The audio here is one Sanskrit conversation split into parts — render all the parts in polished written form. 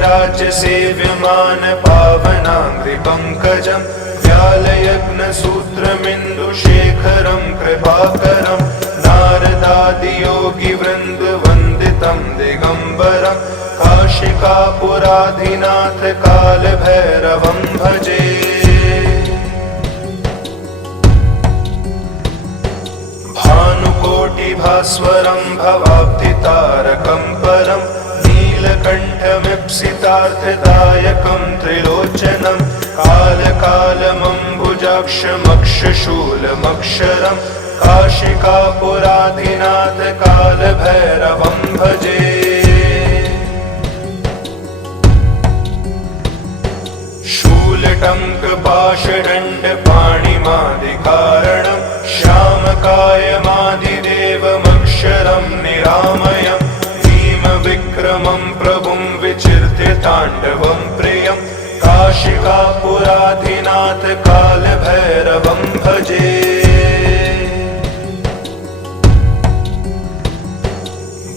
देवराज्य सेव्यमान पावनाङ्घ्रिपङ्कजं व्यालयग्नसूत्रमिन्दुशेखरं कृपाकरं नारदादियोगिवृन्दवन्दितं दिगम्बरं काशिकापुराधिनाथ कालभैरवं भजे। भानुकोटिभास्वरं भवाब्धितारकं परं नीलकण्ठमीप्सितार्थदायकं त्रिलोचनं कालकालमम्बुजाक्षमक्षशूलमक्षरं काशिकापुराधिनाथ कालभैरवं भजे। शूलटङ्कपाशदण्डपाणिमादिकारणं श्यामकायमादिदेवमक्षरं निरामयं भीमविक्रमं प्रभुं विचिर्त्य ताण्डवं प्रियं काशिकापुराधिनाथ कालभैरवं भजे।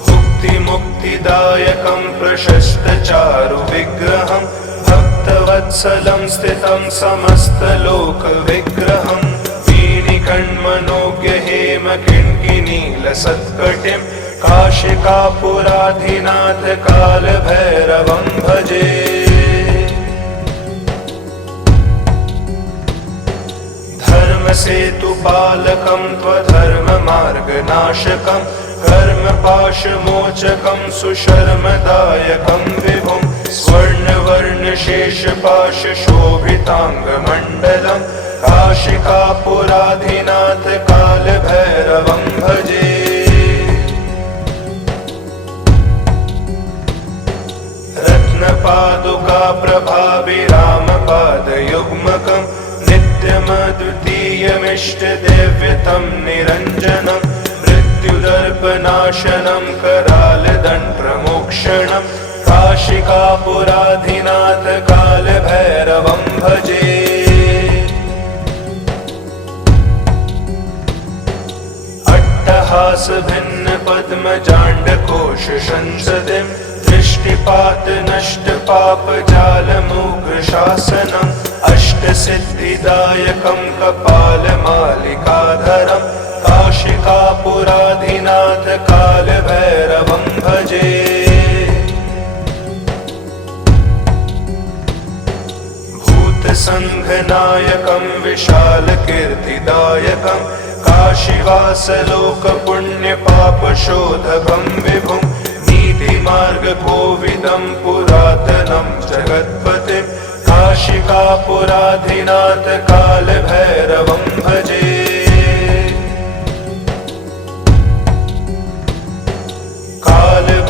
भुक्तिमुक्तिदायकं प्रशस्तचारुविग्रहं भक्तवत्सलं स्थितं समस्तलोकविग्रहं वीणिकण्मनोज्ञहेमकिङ्किनीलसत्कटिं काशिकापुराधिनाथ कालभैरवं भजे। धर्मसेतुपालकं त्वधर्ममार्गनाशकं कर्मपाशमोचकं सुशर्मदायकं विभुं स्वर्णवर्णशेषपाशशोभिताङ्गमण्डलं काशिकापुराधिनाथ कालभैरवं भजे। रत्नपादुकाप्रभाभिरामपादयुग्मकं नित्यमद्वितीयमिष्टदेव्यतं निरञ्जनं मृत्युदर्पनाशनं करालदण्डप्रमोक्षणं काशिकापुराधिनाथ कालभैरवं भजे। अट्टहासभिन्नपद्मजाण्डकोशसंसदिं दृष्टिपातनष्टपापजालमुग्रशासनम् अष्टसिद्धिदायकं कपालमालिकाधरं काशिकापुराधिनाथ कालभैरवं भजे। भूतसङ्घनायकं विशालकीर्तिदायकं काशीवासलोकपुण्यपापशोधकं विभुं नीतिमार्गकोविदं पुरातनं जगत्पतिं काशिकापुराधिनाथ कालभैरवं भजे।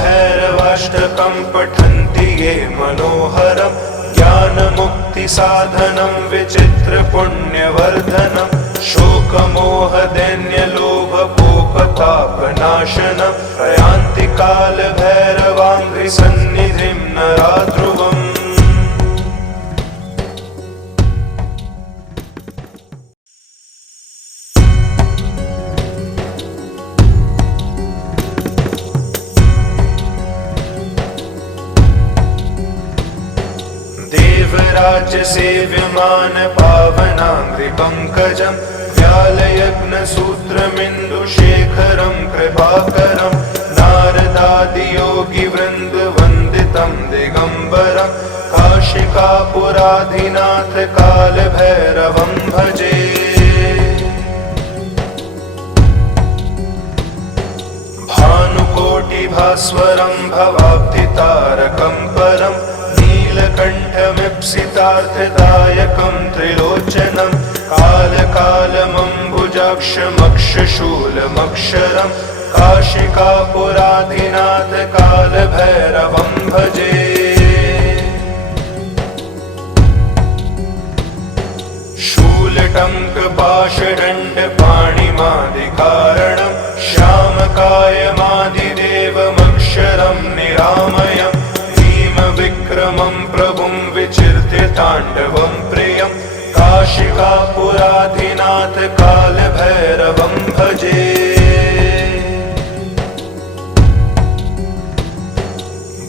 कालभैरवाष्टकं पठन्ति ये मनोहरं ज्ञानमुक्तिसाधनं विचित्रपुण्यवर्धनं शोकमोहदैन्यलोभपोपतापनाशनं प्रयान्ति कालभैरवाङ्घ्रिसन्निधिं नराध्रुवम्। देवराज्य सेव्यमान पावनाङ्घ्रिपङ्कजं व्यालयग्नसूत्रमिन्दुशेखरं कृपाकरं नारदादियोगिवृन्दवन्दितं दिगम्बरं काशिकापुराधिनाथ कालभैरवं भजे। भानुकोटिभास्वरं भवाब्धितारकं परं नीलकण्ठमीप्सितार्थदायकं त्रिलोचनं कालकालमम्बुजाक्षमक्षशूलमक्षरं काशिकापुराधिनाथ कालभैरवं भजे। शूलटङ्कपाशदण्डपाणिमादिकारणं श्यामकायमादिदेवमक्षरं निरामयं भीमविक्रमं प्रभुं विचिर्त्य ताण्डवं प्रियं काशिकापुराधिनाथ कालभैरवं भजे।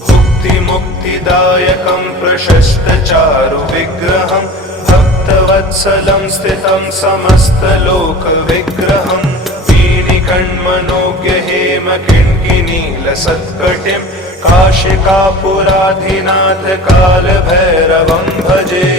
भुक्तिमुक्तिदायक विनायकं प्रशस्तचारु विग्रहं भक्तवत्सलं स्थितं समस्तलोकविग्रहं वीणिकण्मनोज्ञ हेमकिङ्किनीलसत्कटिं काशिकापुराधिनाथ कालभैरवं भजे।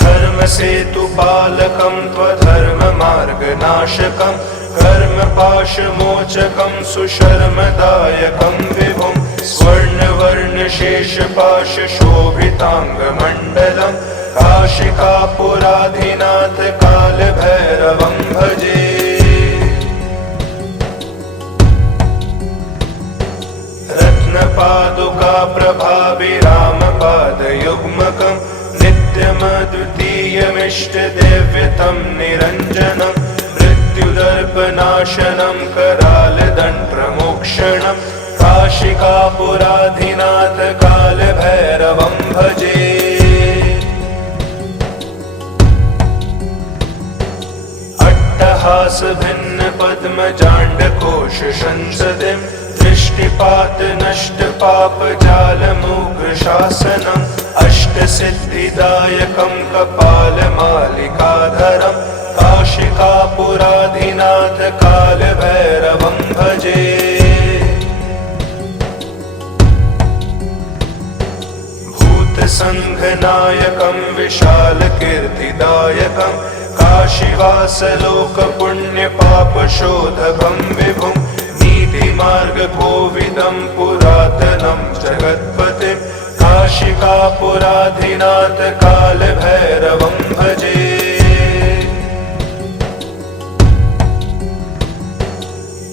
धर्मसेतुपालकं त्वधर्ममार्गनाशकं कर्मपाशमोचकं सुशर्मदायकं विभुं स्वर्णवर्णशेषपाशशोभिताङ्गमण्डलं काशिकापुराधिनाथ कालभैरवं भजे। रत्नपादुका प्रभाभिरामपादयुग्मकं नित्यमद्वितीयमिष्टदेव्यतं निरञ्जनं मृत्युदर्पनाशनं करालदण्डप्रमोक्षणं काशिकापुराधिनाथ कालभैरवं भजे। अट्टहासभिन्नपद्मजाण्डकोशसंसदिं दृष्टिपातनष्टपापजालमुग्रशासनम् अष्टसिद्धिदायकं कपालमालिकाधरं काशिकापुराधिनाथ कालभैरवं भजे। भूतसङ्घनायकं विशालकीर्तिदायकं काशीवासलोकपुण्यपापशोधकं विभुं नीतिमार्गकोविदं पुरातनं जगत्पतिं काशिकापुराधिनाथ कालभैरवं भजे।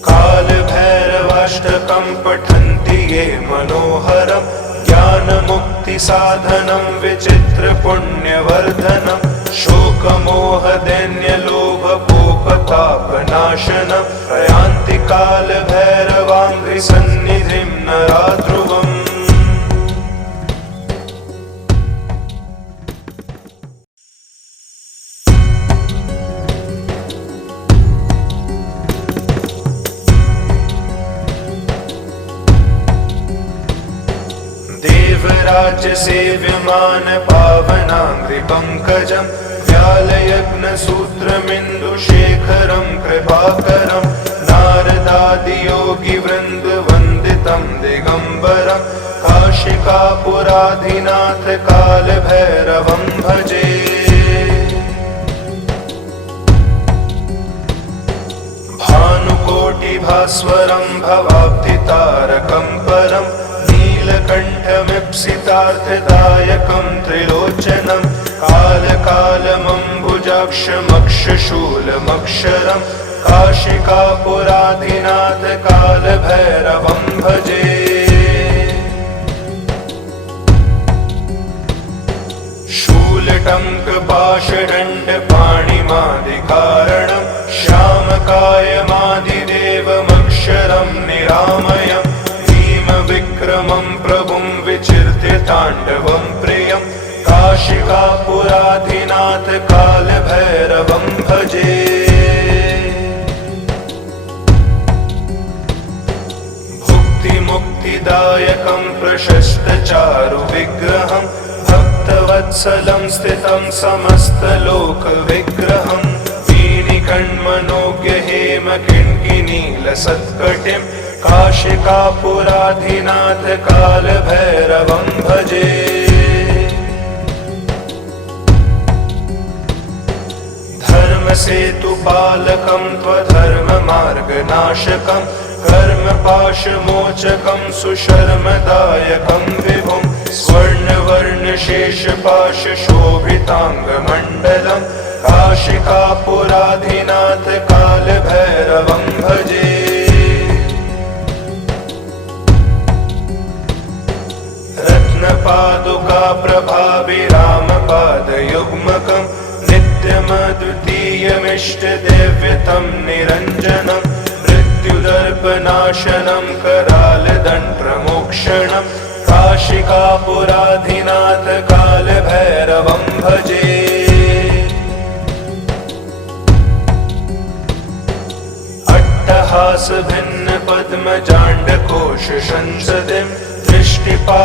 कालभैरवाष्टकं पठन्ति ये मनोहरं ज्ञानमुक्तिसाधनं विचित्रपुण्यवर्धनं शोकमोहदैन्यलोभकोपतापनाशनं प्रयान्ति कालभैरवाङ्घ्रिसन्निधिं नराध्रुवम्। देवराज्यसेव्यमान पावनाङ्घ्रिपङ्कजं व्यालयज्ञसूत्रमिन्दुशेखरं कृपाकरं नारदादियोगिवृन्दवन्दितं दिगम्बरं काशिकापुराधिनाथ कालभैरवं भजे। भानुकोटिभास्वरं भवाब्धितारकं परं नीलकण्ठमीप्सितार्थदायकं त्रिलोचनं कालकालमम्बुजाक्षमक्षशूलमक्षरं काशिकापुराधिनाथ कालभैरवं भजे। शूलटङ्कपाशदण्डपाणिमादिकारणं श्यामकायमादिदेवमक्षरं निरामयं भीमविक्रमं प्रभुं विचिर्त्य ताण्डवं प्रियं काशिकापुराधिनाथ कालभैरवं भजे। भुक्तिमुक्तिदायकं प्रशस्तचारु विग्रहं भक्तवत्सलं स्थितं समस्तलोकविग्रहं वीणिकण्मनोज्ञ हेमकिङ्किनीलसत्कटिं काशिकापुराधिनाथ कालभैरवं भजे। धर्मसेतुपालकं त्वधर्ममार्गनाशकं कर्मपाशमोचकं सुशर्मदायकं विभुं स्वर्णवर्णशेषपाशशोभिताङ्गमण्डलं काशिकापुराधिनाथ कालभैरवं भजे। रत्नपादुका प्रभाभिरामपादयुग्मकं नित्यमद्वितीयमिष्टदेव्यतं निरञ्जनं मृत्युदर्पनाशनं करालदण्डप्रमोक्षणं काशिकापुराधिनाथ कालभैरवं भजे। अट्टहासभिन्नपद्मजाण्ड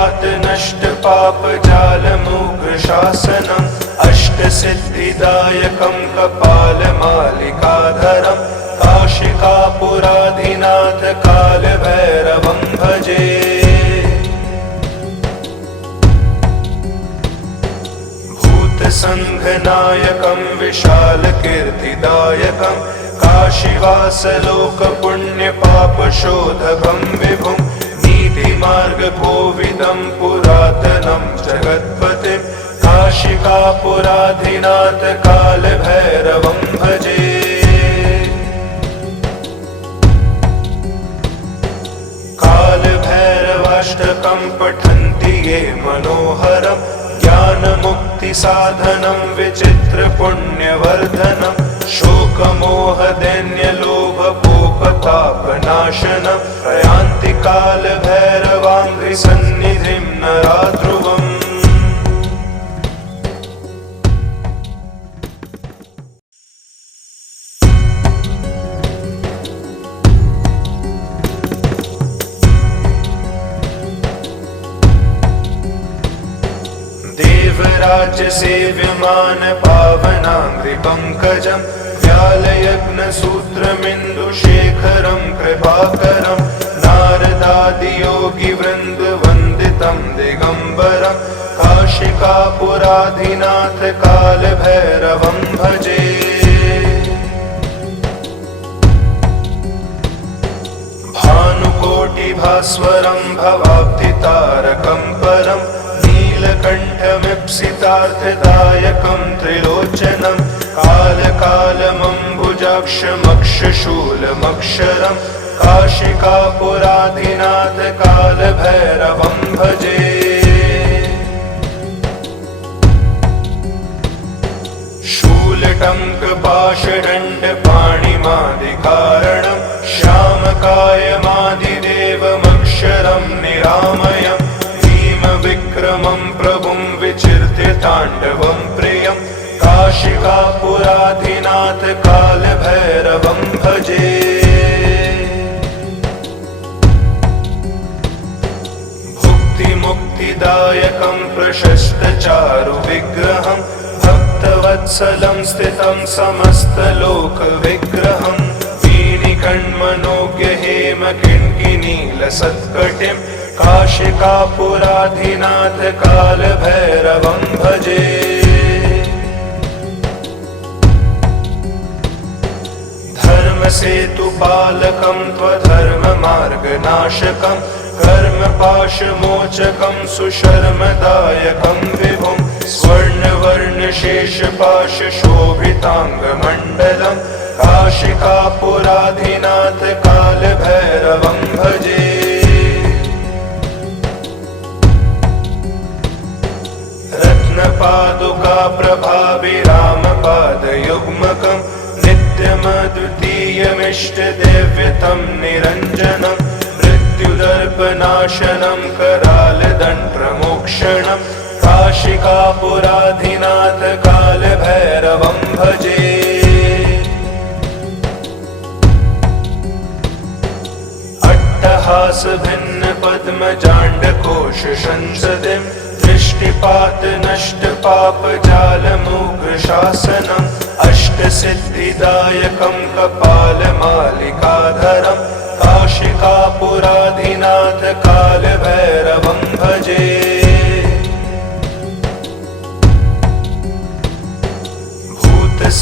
दृष्टिपात नष्ट पाप जालमुग्रशासनम् अष्टसिद्धिदायकं कपालमालिकाधरम् काशिकापुराधिनाथ कालभैरवं भजे। भूतसङ्घनायकं विशालकीर्तिदायकं काशीवासलोकपुण्यपापशोधकं विभुं नीतिमार्गकोविदं पुरातनं जगत्पतिं काशिकापुराधिनाथ कालभैरवं भजे। कालभैरवाष्टकं पठन्ति ये मनोहरं ज्ञानमुक्तिसाधनं विचित्रपुण्यवर्धनं शोकमोहदैन्यलोभकोपतापनाशनं प्रयान्ति कालभैरवाङ्घ्रिसन्निधिं नरा ध्रुवम्। देवराज्यसेव्यमान पावनाङ्घ्रिपङ्कजं व्यालयग्नसूत्रमिन्दुशेखरं कृपाकरं नारदादियोगिवृन्दवन्दितं दिगम्बरं काशिकापुराधिनाथ कालभैरवं भजे। भानुकोटिभास्वरं भवाब्धितारकं परं नीलकण्ठमीप्सितार्थदायकं त्रिलोचनं कालकालमम्बुजाक्षमक्षशूलमक्षरं काशिकापुराधिनाथ कालभैरवं भजे। शूलटङ्कपाशदण्डपाणिमादिकारणं श्यामकायमादिदेवमक्षरं निरामयम् विक्रमं प्रभुं विचिर्त्य ताण्डवं प्रियं काशिकापुराधिनाथ कालभैरवं भजे। भुक्तिमुक्तिदायकं प्रशस्तचारुविग्रहं भक्तवत्सलं स्थितं समस्तलोकविग्रहं वीणिकण्मनोज्ञहेमकिङ्किनीलसत्कटिं काशिकापुराधिनाथ कालभैरवं भजे। धर्मसेतुपालकं त्वधर्ममार्गनाशकं कर्मपाशमोचकं सुशर्मदायकं विभुं स्वर्णवर्णशेषपाशशोभिताङ्गमण्डलं काशिकापुराधिनाथ कालभैरवं भजे। रत्नपादुका प्रभाभिरामपादयुग्मकं नित्यमद्वितीयमिष्टदेव्यतं निरञ्जनं मृत्युदर्पनाशनं करालदण्डमोक्षणं काशिकापुराधिनाथ कालभैरवं भजे। अट्टहासभिन्नपद्मजाण्डकोशसंसदिं दृष्टिपात नष्ट पाप जालमुग्रशासनम् अष्टसिद्धिदायकं कपालमालिकाधरं काशिकापुराधिनाथ कालभैरवं भजे।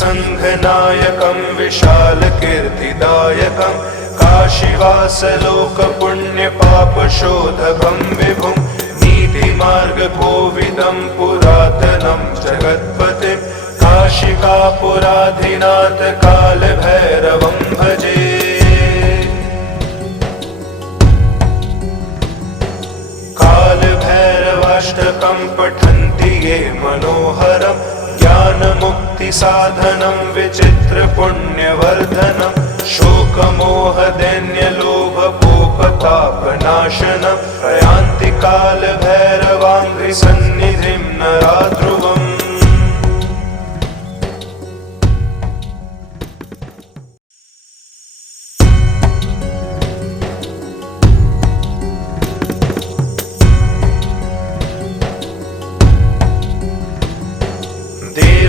भूतसङ्घनायकं विशालकीर्तिदायकं काशीवासलोकपुण्यपापशोधकं विभुं नीतिमार्गकोविदं पुरातनं जगत्पतिं काशिकापुराधिनाथ कालभैरवं भजे। कालभैरवाष्टकं पठन्ति ये मनोहरं ज्ञानमुक्तिसाधनं विचित्रपुण्यवर्धनं शोकमोहदैन्यलोभकोपतापनाशनं प्रयान्ति कालभैरवाङ्घ्रिसन्निधिं नरा ध्रुवम्।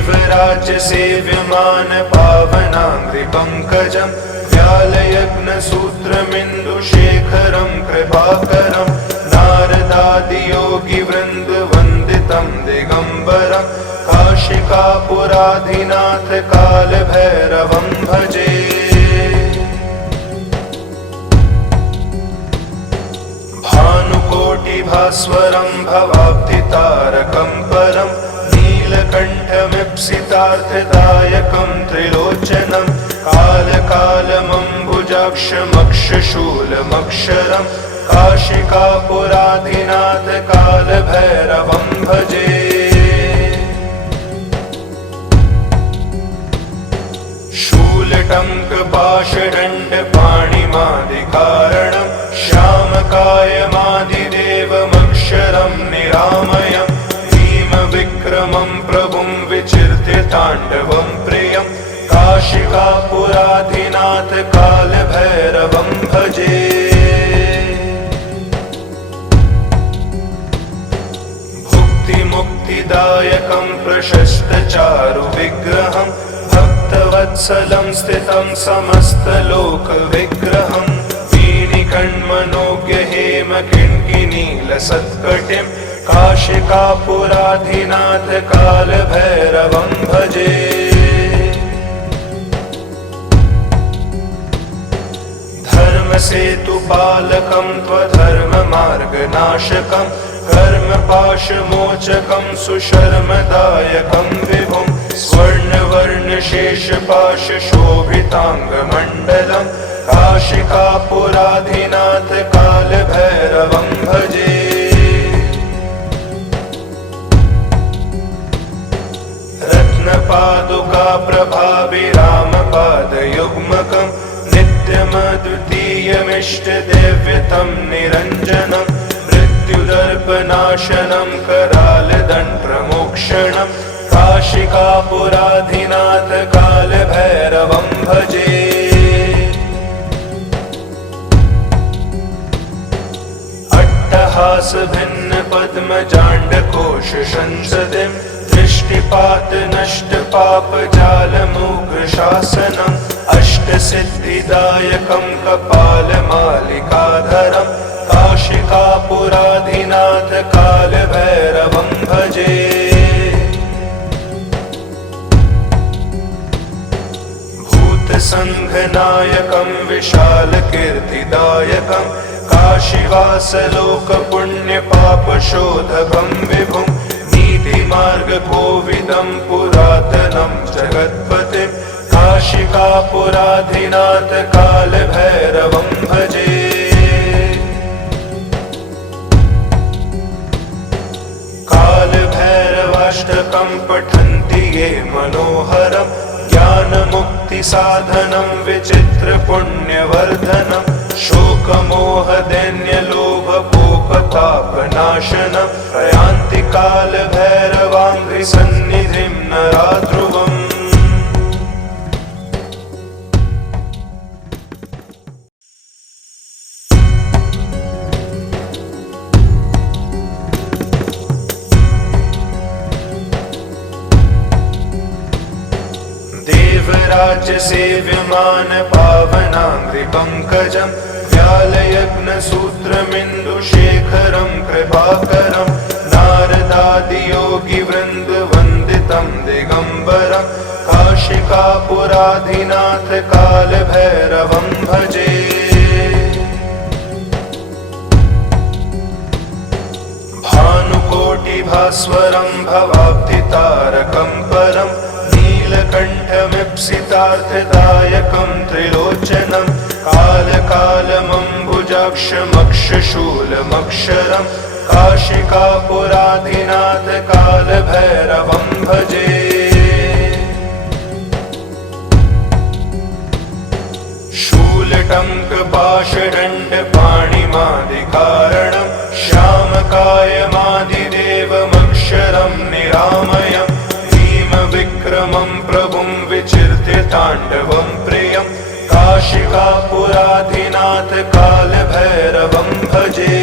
देवराज्य सेव्यमान पावनाङ्घ्रिपङ्कजम् व्यालयग्नसूत्रमिन्दुशेखरं कृपाकरं नारदादियोगिवृन्दवन्दितं दिगम्बरं काशिकापुराधिनाथ कालभैरवं भजे। भानुकोटिभास्वरं भवाब्धितारकं परं नीलकण्ठमीप्सितार्थदायकं त्रिलोचनं कालकालमम्बुजाक्षमक्षशूलमक्षरं काशिकापुराधिनाथ कालभैरवं भजे। शूलटङ्कपाशदण्डपाणिमादिकारणं श्यामकायमादिदेवमक्षरं निरामयं भीमविक्रमं प्रभुं विचिर्त्य ताण्डवं प्रियं काशिकापुराधिनाथ कालभैरवं भजे। भुक्तिमुक्तिदायकं प्रशस्तचारुविग्रहं भक्तवत्सलं स्थितं समस्तलोकविग्रहं वीणिकण्मनोज्ञहेमकिङ्किनीलसत्कटिं काशिकापुराधिनाथ कालभैरवं भजे। धर्मसेतुपालकं त्वधर्ममार्गनाशकं कर्मपाशमोचकं सुशर्मदायकं विभुं स्वर्णवर्णशेषपाशशोभिताङ्गमण्डलं काशिकापुराधिनाथ कालभैरवं भजे। रत्नपादुकाप्रभाभिरामपादयुग्मकं नित्यमद्वितीयमिष्टदेव्यतं निरञ्जनं मृत्युदर्पनाशनं करालदण्डमोक्षणं काशिकापुराधिनाथ कालभैरवं भजे। अट्टहासभिन्नपद्मजाण्डकोशसंसदिं दृष्टिपातनष्टपापजालमुग्रशासनम् अष्टसिद्धिदायकं कपालमालिकाधरं काशिकापुराधिनाथ कालभैरवं भजे। भूतसङ्घनायकं विशालकीर्तिदायकं काशीवासलोकपुण्यपापशोधकं विभुं नीतिमार्गकोविदं पुरातनं जगत्पतिं काशिकापुराधिनाथ कालभैरवं भजे। कालभैरवाष्टकं पठन्ति ये मनोहरं ज्ञानमुक्तिसाधनं विचित्रपुण्यवर्धनं शोकमोहदैन्यलोभकोपतापनाशनं प्रयान्ति कालभैरवाङ्घ्रिसन्निधिं नरा ध्रुवम्। देवराज्य सेव्यमान पावनाङ्घ्रिपङ्कजं व्यालयग्नसूत्रमिन्दुशेखरं कृपाकरं नारदादियोगिवृन्दवन्दितं दिगम्बरं काशिकापुराधिनाथ कालभैरवं भजे। भानुकोटिभास्वरं भवाब्धितारकं परं नीलकण्ठमीप्सितार्थदायकं त्रिलोचनं कालकालमम्बुजाक्षमक्षशूलमक्षरं काशिकापुराधिनाथ कालभैरवं भजे। शूलटङ्कपाशदण्डपाणिमादिकारणं श्यामकायमादिदेवमक्षरं निरामयं भीमविक्रमं प्रभुं विचिर्त्य ताण्डवं प्रियं काशिकापुराधिनाथ कालभैरवं भजे।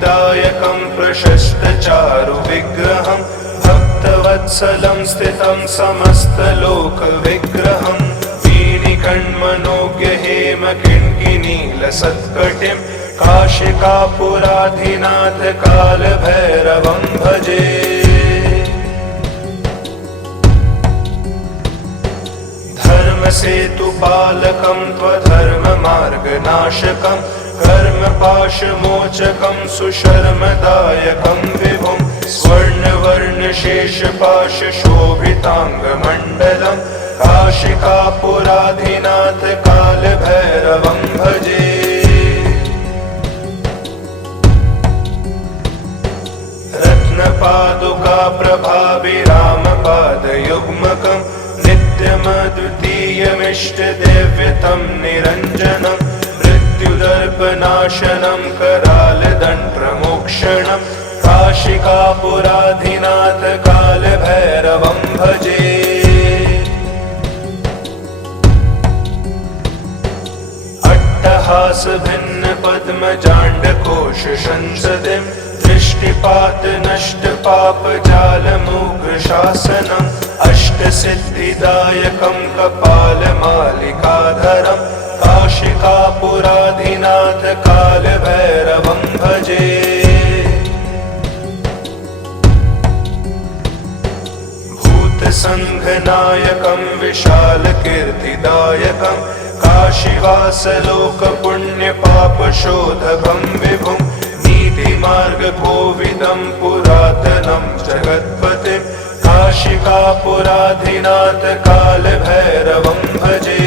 मुक्तिदायकं प्रशस्तचारु विग्रहं भक्तवत्सलं स्थितं समस्तलोकविग्रहं वीणिकण्मनोज्ञ हेमकिङ्किनीलसत्कटिं काशिकापुराधिनाथ कालभैरवं भजे। धर्मसेतुपालकं त्वधर्ममार्गनाशकं कर्मपाशमोचकं सुशर्मदायकं विभुं स्वर्णवर्णशेषपाशशोभिताङ्गमण्डलं काशिकापुराधिनाथ कालभैरवं भजे। रत्नपादुका प्रभाभिरामपादयुग्मकं नित्यमद्वितीयमिष्टदेव्यतं निरञ्जनं मृत्युदर्पनाशनं करालदण्डप्रमोक्षणं काशिकापुराधिनाथ कालभैरवं भजे। अट्टहासभिन्नपद्मजाण्डकोशसंसदिं दृष्टिपातनष्टपापजालमुग्रशासनम् अष्टसिद्धिदायकं कपालमालिकाधरं काशिकापुराधिनाथ कालभैरवं भजे। भूतसङ्घनायकं विशालकीर्तिदायकं काशीवासलोकपुण्यपापशोधकं विभुं नीतिमार्गकोविदं पुरातनं जगत्पतिं काशिकापुराधिनाथ कालभैरवं भजे।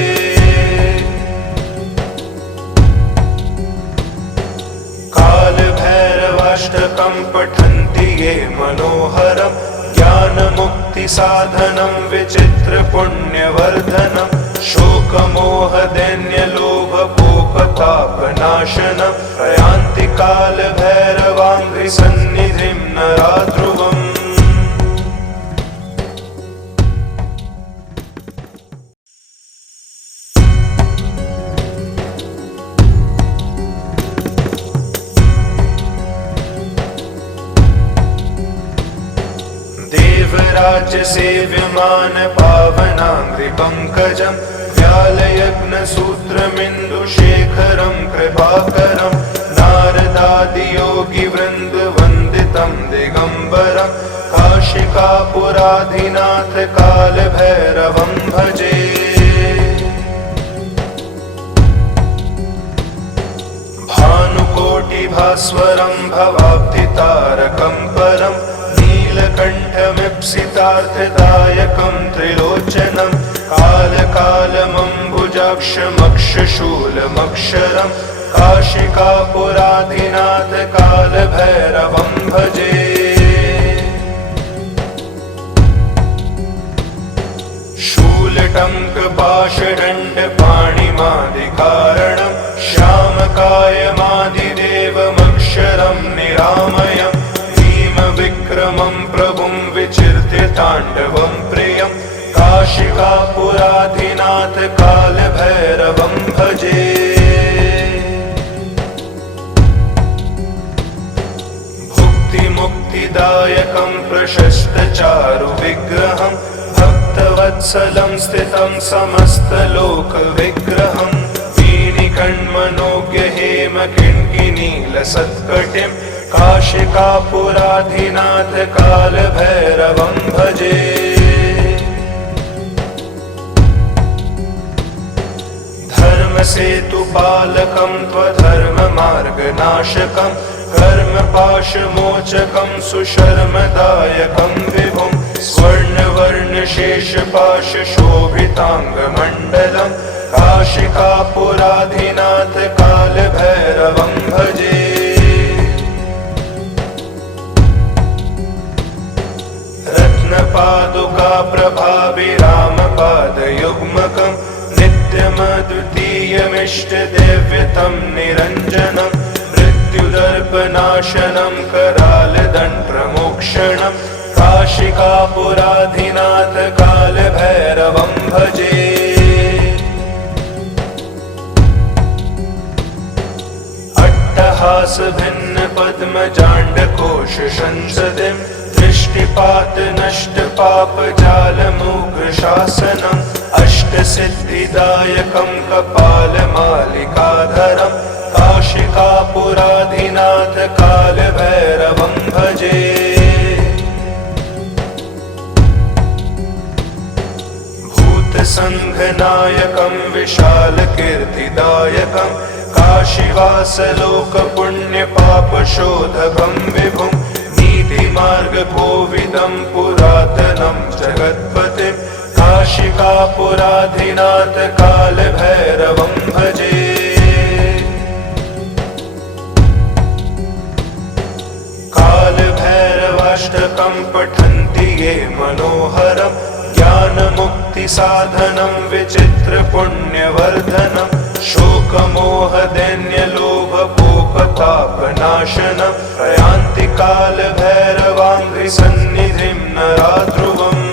कालभैरवाष्टकं पठन्ति ये मनोहरं ज्ञानमुक्तिसाधनं विचित्रपुण्यवर्धनं शोकमोहदैन्यलोभकोपतापनाशनं प्रयान्ति कालभैरवाङ्घ्रिसन्निधिं नरा ध्रुवम्। देवराज्यसेव्यमान पावनाङ्घ्रिपङ्कजं व्यालयज्ञसूत्रमिन्दुशेखरं कृपाकरं नारदादियोगिवृन्दवन्दितं दिगम्बरं काशिकापुराधिनाथ कालभैरवं भजे। भानुकोटिभास्वरं भवाब्धितारकं परं नीलकण्ठमीप्सितार्थदायकं त्रिलोचनं कालकालमम्बुजाक्षमक्षशूलमक्षरं काशिकापुराधिनाथ कालभैरवं भजे। शूलटङ्कपाशदण्डपाणिमादिकारणं श्यामकायमादिदेवमक्षरं निरामयं भीमविक्रमं प्रभुं विचिर्त्य ताण्डवं प्रियं काशिकापुराधिनाथ कालभैरवं भजे। भुक्तिमुक्तिदायकं प्रशस्तचारु विग्रहं भक्तवत्सलं स्थितं समस्तलोकविग्रहं वीणिकण्मनोज्ञ हेमकिङ्किनीलसत्कटिं काशिकापुराधिनाथ कालभैरवं भजे। धर्मसेतुपालकं त्वधर्ममार्गनाशकं कर्मपाशमोचकं सुशर्मदायकं विभुं स्वर्णवर्णशेषपाशशोभिताङ्गमण्डलं काशिकापुराधिनाथ कालभैरवं भजे। रत्नपादुका प्रभाभिरामपादयुग्मकं नित्यमद्वितीयमिष्टदेव्यतं निरञ्जनं मृत्युदर्पनाशनं करालदण्डप्रमोक्षणं काशिकापुराधिनाथ कालभैरवं भजे। अट्टहास भिन्न पद्मजाण्डकोश संसदिं दृष्टिपात नष्ट पाप जालमुग्र शासनम् अष्टसिद्धिदायकं कपालमालिकाधरं काशिकापुराधिनाथ कालभैरवं भजे। भूतसङ्घनायकं विशालकीर्तिदायकं काशीवासलोकपुण्यपापशोधकं विभुं नीतिमार्गकोविदं पुरातनं जगत्पतिं काशिकापुराधिनाथ कालभैरवं भजे। कालभैरवाष्टकं पठन्ति ये मनोहरं ज्ञानमुक्तिसाधनं विचित्रपुण्यवर्धनं शोकमोहदैन्यलोभकोपतापनाशनं प्रयान्ति कालभैरवाङ्घ्रिसन्निधिं नरा ध्रुवम्।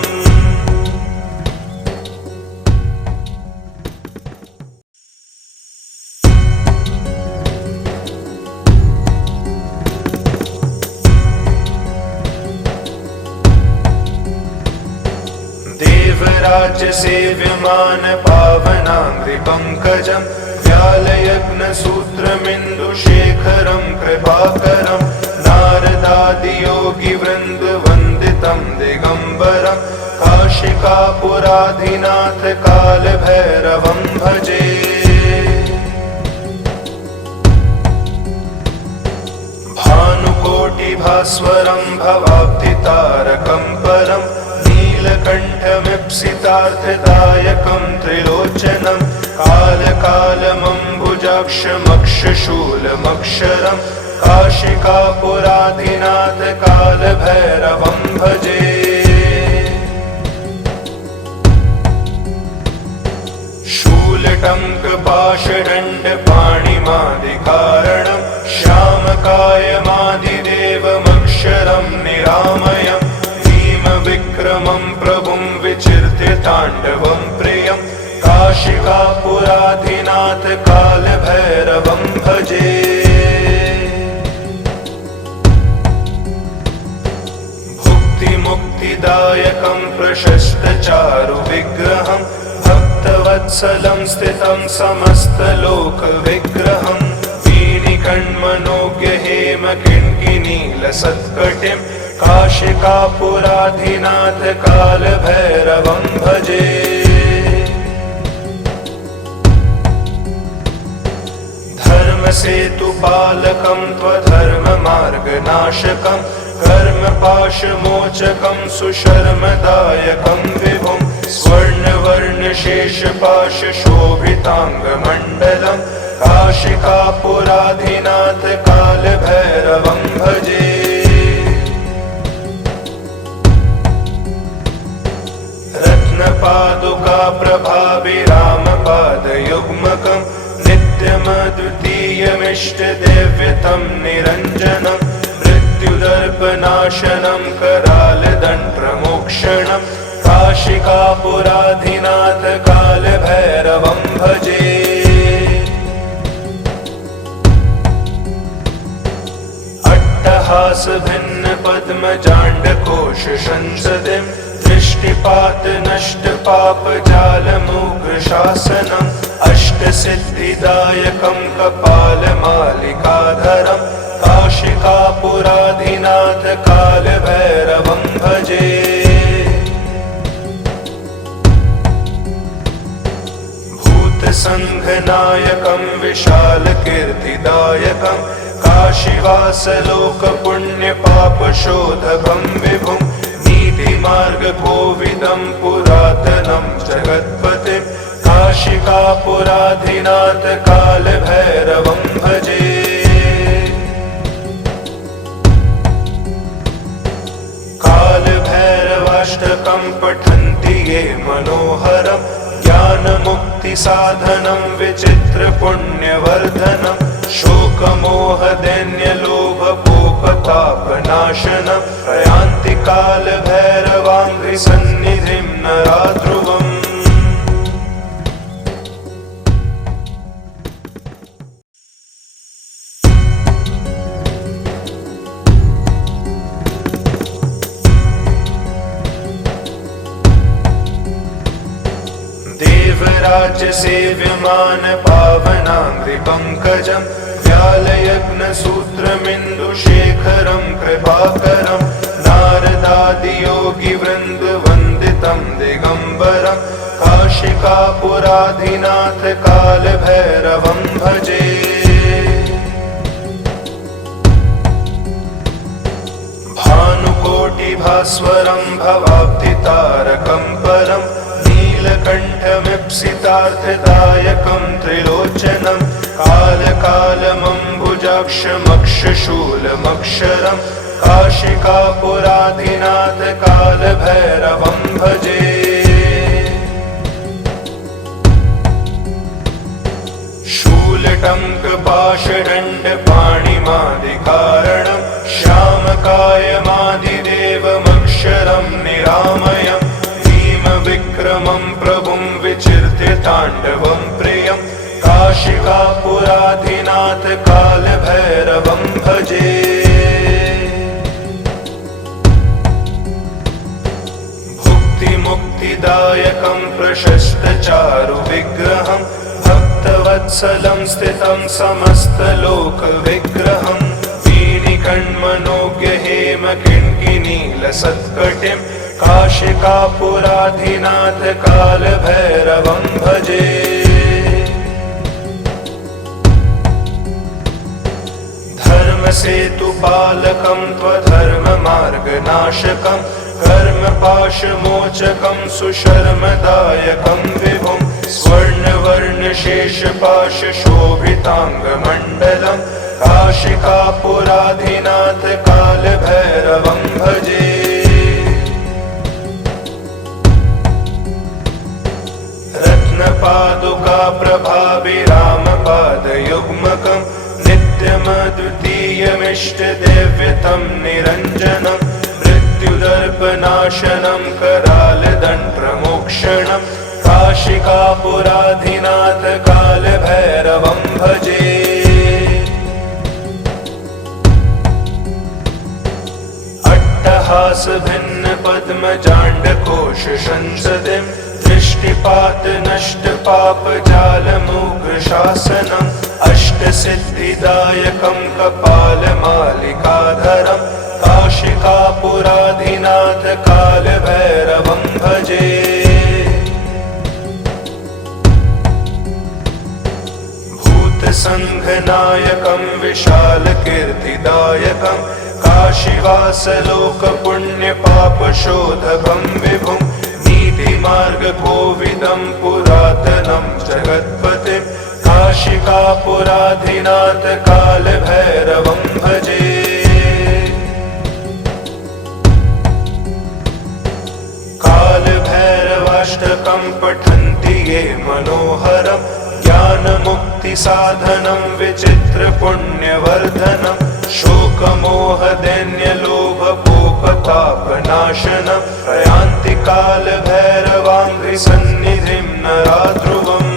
देवराज्यसेव्यमान पावनाङ्घ्रिपङ्कजं व्यालयग्नसूत्रमिन्दुशेखरं कृपाकरं नारदादियोगिवृन्दवन्दितं दिगम्बरं काशिकापुराधिनाथ कालभैरवं भजे। भानुकोटिभास्वरं भवाब्धितारकं परं नीलकण्ठमीप्सितार्थदायकं त्रिलोचनं कालकालमम्बुजाक्षमक्षशूलमक्षरं काशिकापुराधिनाथ कालभैरवं भजे। शूलटङ्कपाशदण्डपाणिमादिकारणं श्यामकायमादिदेवमक्षरं निरामयम् विक्रमं प्रभुं विचिर्त्य ताण्डवं प्रियं काशिकापुराधिनाथ कालभैरवं भजे। भुक्तिमुक्तिदायकं प्रशस्तचारुविग्रहं भक्तवत्सलं स्थितं समस्तलोकविग्रहं वीणिकण्मनोज्ञहेमकिङ्किनीलसत्कटिं काशिकापुराधिनाथ कालभैरवं भजे। धर्मसेतुपालकं त्वधर्ममार्गनाशकं कर्मपाशमोचकं सुशर्मदायकं विभुं स्वर्णवर्णशेषपाशशोभिताङ्गमण्डलं काशिकापुराधिनाथ कालभैरवं भजे। रत्नपादुका प्रभाभिरामपादयुग्मकं नित्यमद्वितीयमिष्टदेव्यतं निरञ्जनं मृत्युदर्पनाशनं करालदण्डमोक्षणं काशिकापुराधिनाथ कालभैरवं भजे। अट्टहास भिन्न पद्मजाण्डकोश संसदिं दृष्टिपात नष्ट पाप जालमुग्र शासनम् अष्टसिद्धिदायकं कपालमालिकाधरं काशिकापुराधिनाथ कालभैरवं भजे। भूतसङ्घनायकं विशालकीर्तिदायकं काशीवासलोकपुण्यपापशोधकं विभुं नीतिमार्गकोविदं पुरातनं जगत्पतिं काशिकापुराधिनाथ कालभैरवं भजे। कालभैरवाष्टकं पठन्ति ये मनोहरं ज्ञानमुक्तिसाधनं विचित्रपुण्यवर्धनं शोकमोहदैन्यलोभकोपतापनाशनं प्रयान्ति कालभैरवाङ्घ्रिसन्निधिं नरा ध्रुवम्। देवराज्यसेव्यमान पावनाङ्घ्रिपङ्कजं व्यालयग्नसूत्रमिन्दुशेखरं कृपाकरं नारदादियोगिवृन्दवन्दितं दिगम्बरं काशिकापुराधिनाथ कालभैरवं भजे। भानुकोटिभास्वरं भवाब्धितारकं परं नीलकण्ठमीप्सितार्थदायकं त्रिलोचनं कालकालमम्बुजाक्षमक्षशूलमक्षरं काशिकापुराधिनाथ कालभैरवं भजे। शूलटङ्कपाशदण्डपाणिमादिकारणं श्यामकायमादिदेवमक्षरं निरामयं भीमविक्रमं प्रभुं विचिर्त्य ताण्डवं प्रियं काशिकापुराधिनाथ कालभैरवं भजे। भुक्तिमुक्तिदायकं प्रशस्तचारुविग्रहं भक्तवत्सलं स्थितं समस्तलोकविग्रहं वीणिकण्मनोज्ञहेमकिङ्किनीलसत्कटिं काशिकापुराधिनाथ कालभैरवं भजे। धर्मसेतुपालकं त्वधर्ममार्गनाशकं कर्मपाशमोचकं सुशर्मदायकं विभुं स्वर्णवर्णशेषपाशशोभिताङ्गमण्डलं काशिकापुराधिनाथ कालभैरवं भजे। रत्नपादुकाप्रभाभिरामपादयुग्मकं नित्यमद्वितीयमिष्टदेव्यतं निरञ्जनं मृत्युदर्पनाशनं करालदण्डप्रमोक्षणं काशिकापुराधिनाथ कालभैरवं भजे। अट्टहासभिन्नपद्मजाण्डकोशसंसदिं दृष्टिपातनष्टपापजालमुग्रशासनम् अष्टसिद्धिदायकं कपालमालिकाधरं काशिकापुराधिनाथ कालभैरवं भजे। भूतसङ्घनायकं विशालकीर्तिदायकं काशीवासलोकपुण्यपापशोधकं विभुं नीतिमार्गकोविदं पुरातनं जगत्पतिं काशिकापुराधिनाथ कालभैरवं भजे। कालभैरवाष्टकं पठन्ति ये मनोहरं ज्ञानमुक्तिसाधनं विचित्रपुण्यवर्धनं शोकमोहदैन्यलोभकोपतापनाशनं प्रयान्ति कालभैरवाङ्घ्रिसन्निधिं नरा ध्रुवम्।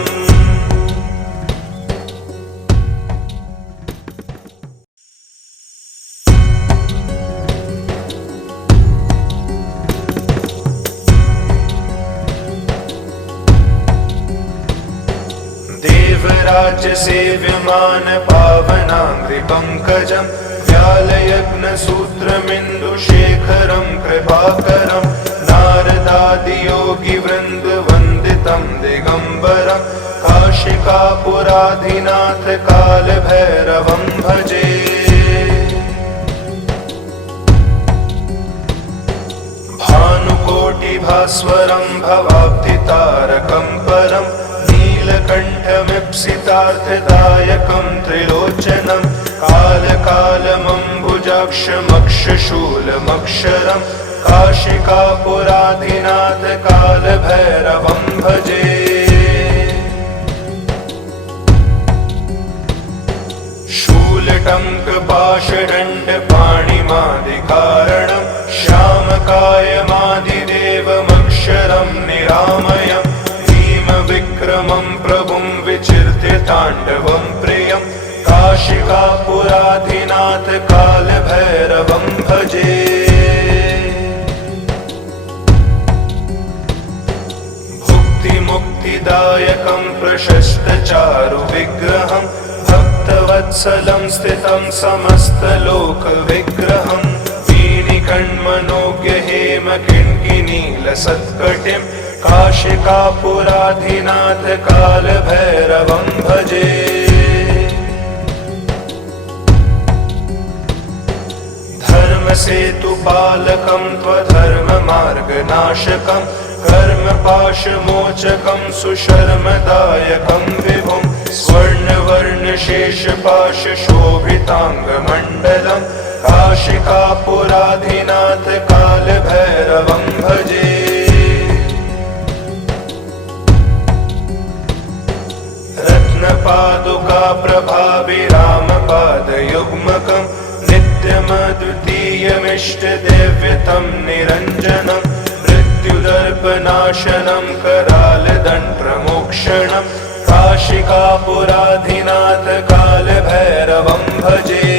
देवराज्यसेव्यमान पावनाङ्घ्रिपङ्कजं व्यालयग्नसूत्रमिन्दुशेखरं कृपाकरं नारदादियोगिवृन्दवन्दितं दिगम्बरं काशिकापुराधिनाथ कालभैरवं भजे। भानुकोटिभास्वरं भवाब्धितारकं परं नीलकण्ठमीप्सितार्थदायकं त्रिलोचनं कालकालमम्बुजाक्षमक्षशूलमक्षरं काशिकापुराधिनाथ कालभैरवं भजे। शूलटङ्कपाशदण्डपाणिमादिकारणं श्यामकायमादिदेवमक्षरं निरामयं भीमविक्रमं प्रभुं विचिर्त्य ताण्डवं प्रियं काशिकापुराधिनाथ कालभैरवं भजे। भुक्तिमुक्तिदायक विनायकं प्रशस्तचारु विग्रहं भक्तवत्सलं स्थितं समस्तलोकविग्रहं वीणिकण्मनोज्ञ हेमकिङ्किनीलसत्कटिं काशिकापुराधिनाथ कालभैरवं भजे। धर्मसेतुपालकं त्वधर्ममार्गनाशकं कर्मपाशमोचकं सुशर्मदायकं विभुं स्वर्णवर्णशेषपाशशोभिताङ्गमण्डलं काशिकापुराधिनाथ कालभैरवं भजे। रत्नपादुका प्रभाभिरामपादयुग्मकं नित्यमद्वितीयमिष्टदेव्यतं निरञ्जनं मृत्युदर्पनाशनं करालदण्डप्रमोक्षणं काशिकापुराधिनाथ कालभैरवं भजे।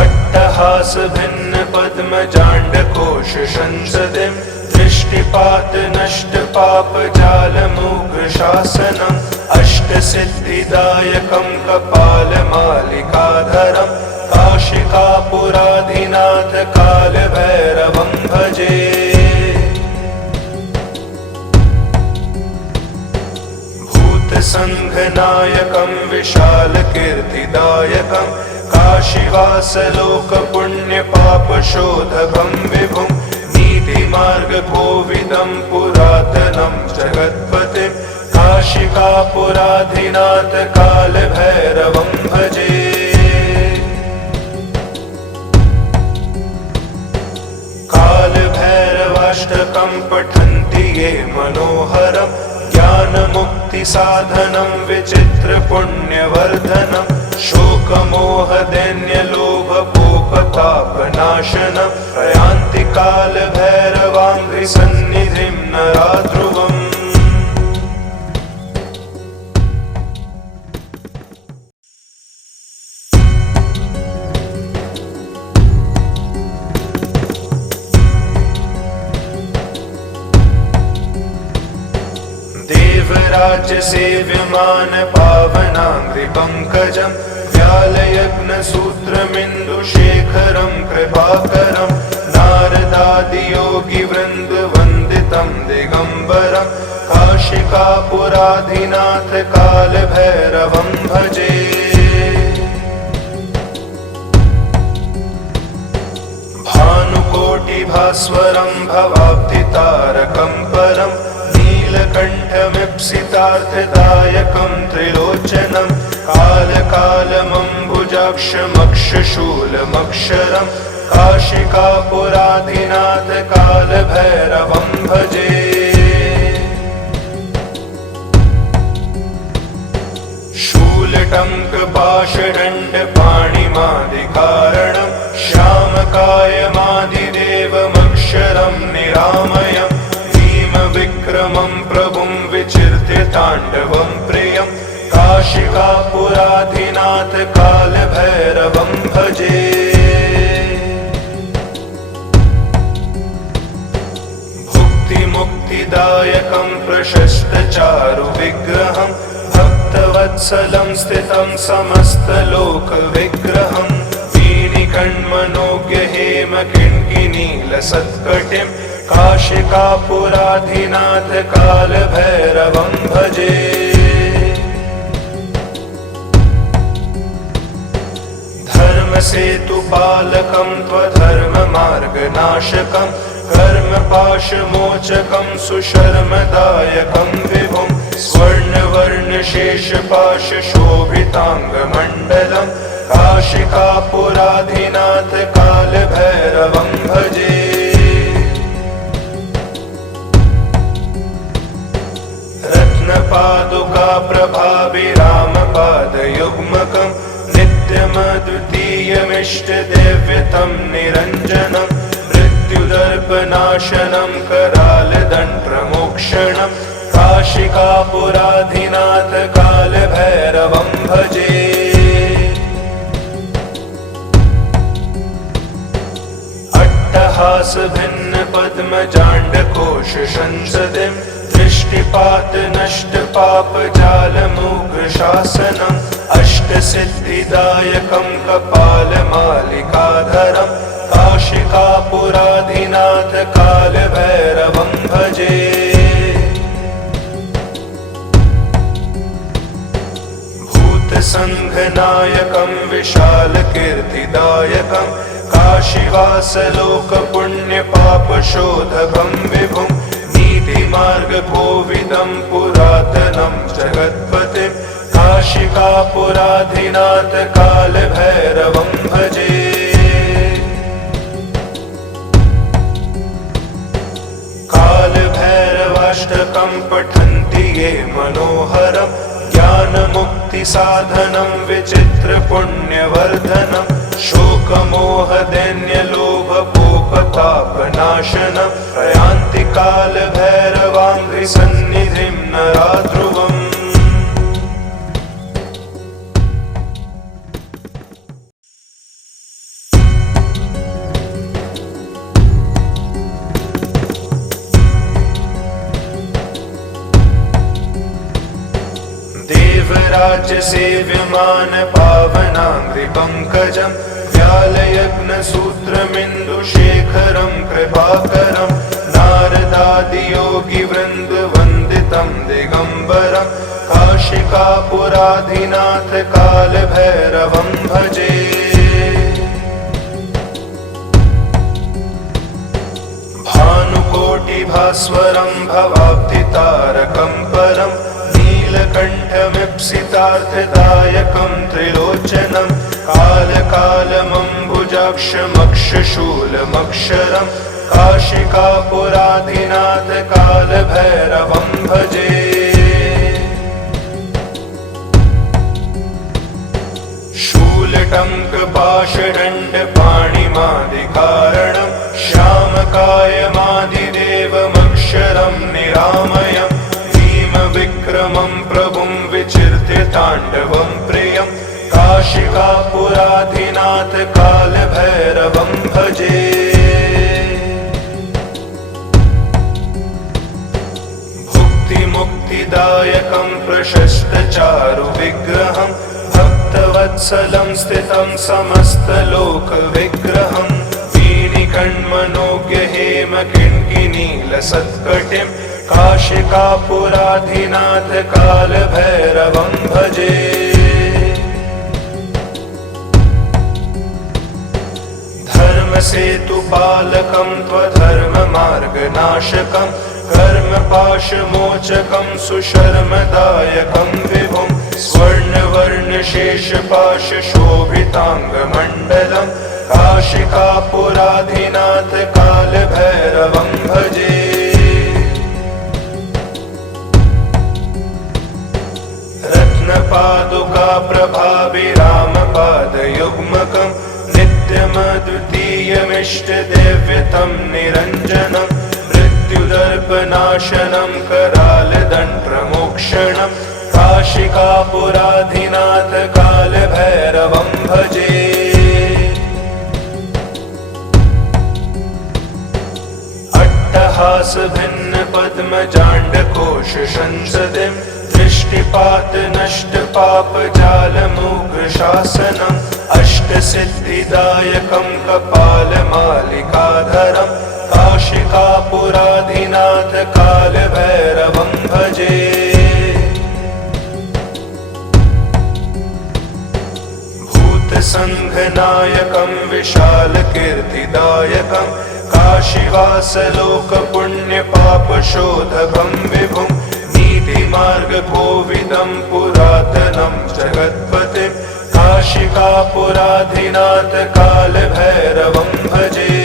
अट्टहासभिन्नपद्मजाण्डकोशसंसदिं दृष्टिपातनष्टपापजालमुग्रशासनम् अष्टसिद्धिदायकं कपालमालिकाधरं काशिकापुराधिनाथ कालभैरवं भजे। भूतसङ्घनायकं विशालकीर्तिदायकं काशीवासलोकपुण्यपापशोधकं विभुं नीतिमार्गकोविदं पुरातनं जगत्पतिं काशिकापुराधिनाथ कालभैरवं भजे। कालभैरवाष्टकं पठन्ति ये मनोहरं ज्ञानमुक्तिसाधनं विचित्रपुण्यवर्धनं शोकमोहदैन्यलोभकोपतापनाशनं प्रयान्ति कालभैरवाङ्घ्रिसन्निधिं नराध्रुवम्। देवराज्यसेव्यमान पावनाङ्घ्रिपङ्कजं व्यालयज्ञसूत्रमिन्दुशेखरं कृपाकरं नारदादियोगिवृन्दवन्दितं दिगम्बरं काशिकापुराधिनाथ कालभैरवं भजे। भानुकोटिभास्वरं भवाब्धितारकं परं नीलकण्ठमीप्सितार्थदायकं त्रिलोचनं कालकालमम्बुजाक्षमक्षशूलमक्षरं काशिकापुराधिनाथ कालभैरवं भजे। शूलटङ्कपाशदण्डपाणिमादिकारणं श्यामकायमादिदेवमक्षरं निरामयं भीमविक्रमं प्रभुं विचिर्त्य ताण्डवं प्रियं काशिकापुराधिनाथ कालभैरवं भजे। भुक्तिमुक्तिदायकं प्रशस्तचारु विग्रहं भक्तवत्सलं स्थितं समस्तलोकविग्रहं वीणिकण्मनोज्ञ हेमकिङ्किनीलसत्कटिं काशिकापुराधिनाथ कालभैरवं भजे। धर्मसेतुपालकं त्वधर्ममार्गनाशकं कर्मपाशमोचकं सुशर्मदायकं विभुं स्वर्णवर्णशेषपाशशोभिताङ्गमण्डलं काशिकापुराधिनाथ कालभैरवं भजे। रत्नपादुका प्रभाभिरामपादयुग्मकं नित्यमद्वितीयमिष्टदेव्यतं निरञ्जनं मृत्युदर्पनाशनं करालदण्डप्रमोक्षणं काशिकापुराधिनाथ कालभैरवं भजे। अट्टहासभिन्न पद्मजाण्डकोश संसदिं दृष्टिपात नष्ट पाप जालमुग्रशासनम् अष्टसिद्धिदायकं कपालमालिकाधरं काशिकापुराधिनाथ कालभैरवं भजे। भूतसङ्घनायकं विशालकीर्तिदायकं काशीवासलोकपुण्यपापशोधकं विभुं नीतिमार्गकोविदं पुरातनं जगत्पतिं काशिकापुराधिनाथ कालभैरवं भजे। कालभैरवाष्टकं पठन्ति ये मनोहरं ज्ञानमुक्तिसाधनं विचित्रपुण्यवर्धनं शोकमोहदैन्यलोभकोपतापनाशनं प्रयान्ति कालभैरवाङ्घ्रिसन्निधिं नरा ध्रुवम्। देवराज्यसेव्यमान पावनाङ्घ्रिपङ्कजं व्यालयग्नसूत्रमिन्दुशेखरं कृपाकरं नारदादियोगिवृन्दवन्दितं दिगम्बरं काशिकापुराधिनाथ कालभैरवं भजे। भानुकोटिभास्वरं भवाब्धितारकं परं नीलकण्ठमीप्सितार्थदायकं त्रिलोचनं कालकालमम्बुजाक्षमक्षशूलमक्षरं काशिकापुराधिनाथ कालभैरवं भजे। शूलटङ्कपाशदण्डपाणिमादिकारणं श्यामकायमादिदेवमक्षरं निरामयम् विक्रमं प्रभुं विचिर्त्य ताण्डवं प्रियं काशिकापुराधिनाथ कालभैरवं भजे। भुक्तिमुक्तिदायकं प्रशस्तचारुविग्रहं भक्तवत्सलं स्थितं समस्तलोकविग्रहं वीणिकण्मनोज्ञहेमकिङ्किनीलसत्कटिं काशिकापुराधिनाथ कालभैरवं भजे। धर्मसेतुपालकं त्वधर्ममार्गनाशकं कर्मपाशमोचकं सुशर्मदायकं विभुं स्वर्णवर्णशेषपाशशोभिताङ्गमण्डलं काशिकापुराधिनाथ कालभैरवं भजे। रत्नपादुका प्रभाभिरामपादयुग्मकं नित्यमद्वितीयमिष्टदेव्यतं निरञ्जनं मृत्युदर्पनाशनं करालदण्डमोक्षणं काशिकापुराधिनाथ कालभैरवं भजे। अट्टहासभिन्नपद्मजाण्डकोश संसदिं दृष्टिपात नष्ट पाप जालमुग्रशासनम् अष्टसिद्धिदायकं कपालमालिकाधरं काशिकापुराधिनाथ कालभैरवं भजे। भूतसङ्घनायकं विशालकीर्तिदायकं काशीवासलोकपुण्यपापशोधकं विभुं नीतिमार्गकोविदं पुरातनं जगत्पतिं काशिकापुराधिनाथ कालभैरवं भजे।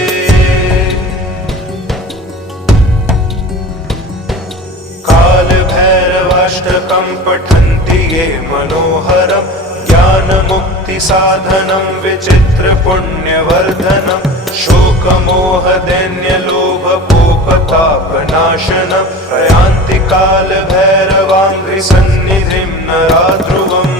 कालभैरवाष्टकं पठन्ति ये मनोहरं ज्ञानमुक्तिसाधनं विचित्रपुण्यवर्धनं शोकमोहदैन्यलोभकोपतापनाशनं प्रयान्ति कालभैरवाङ्घ्रिसन्निधिं नरा ध्रुवम्।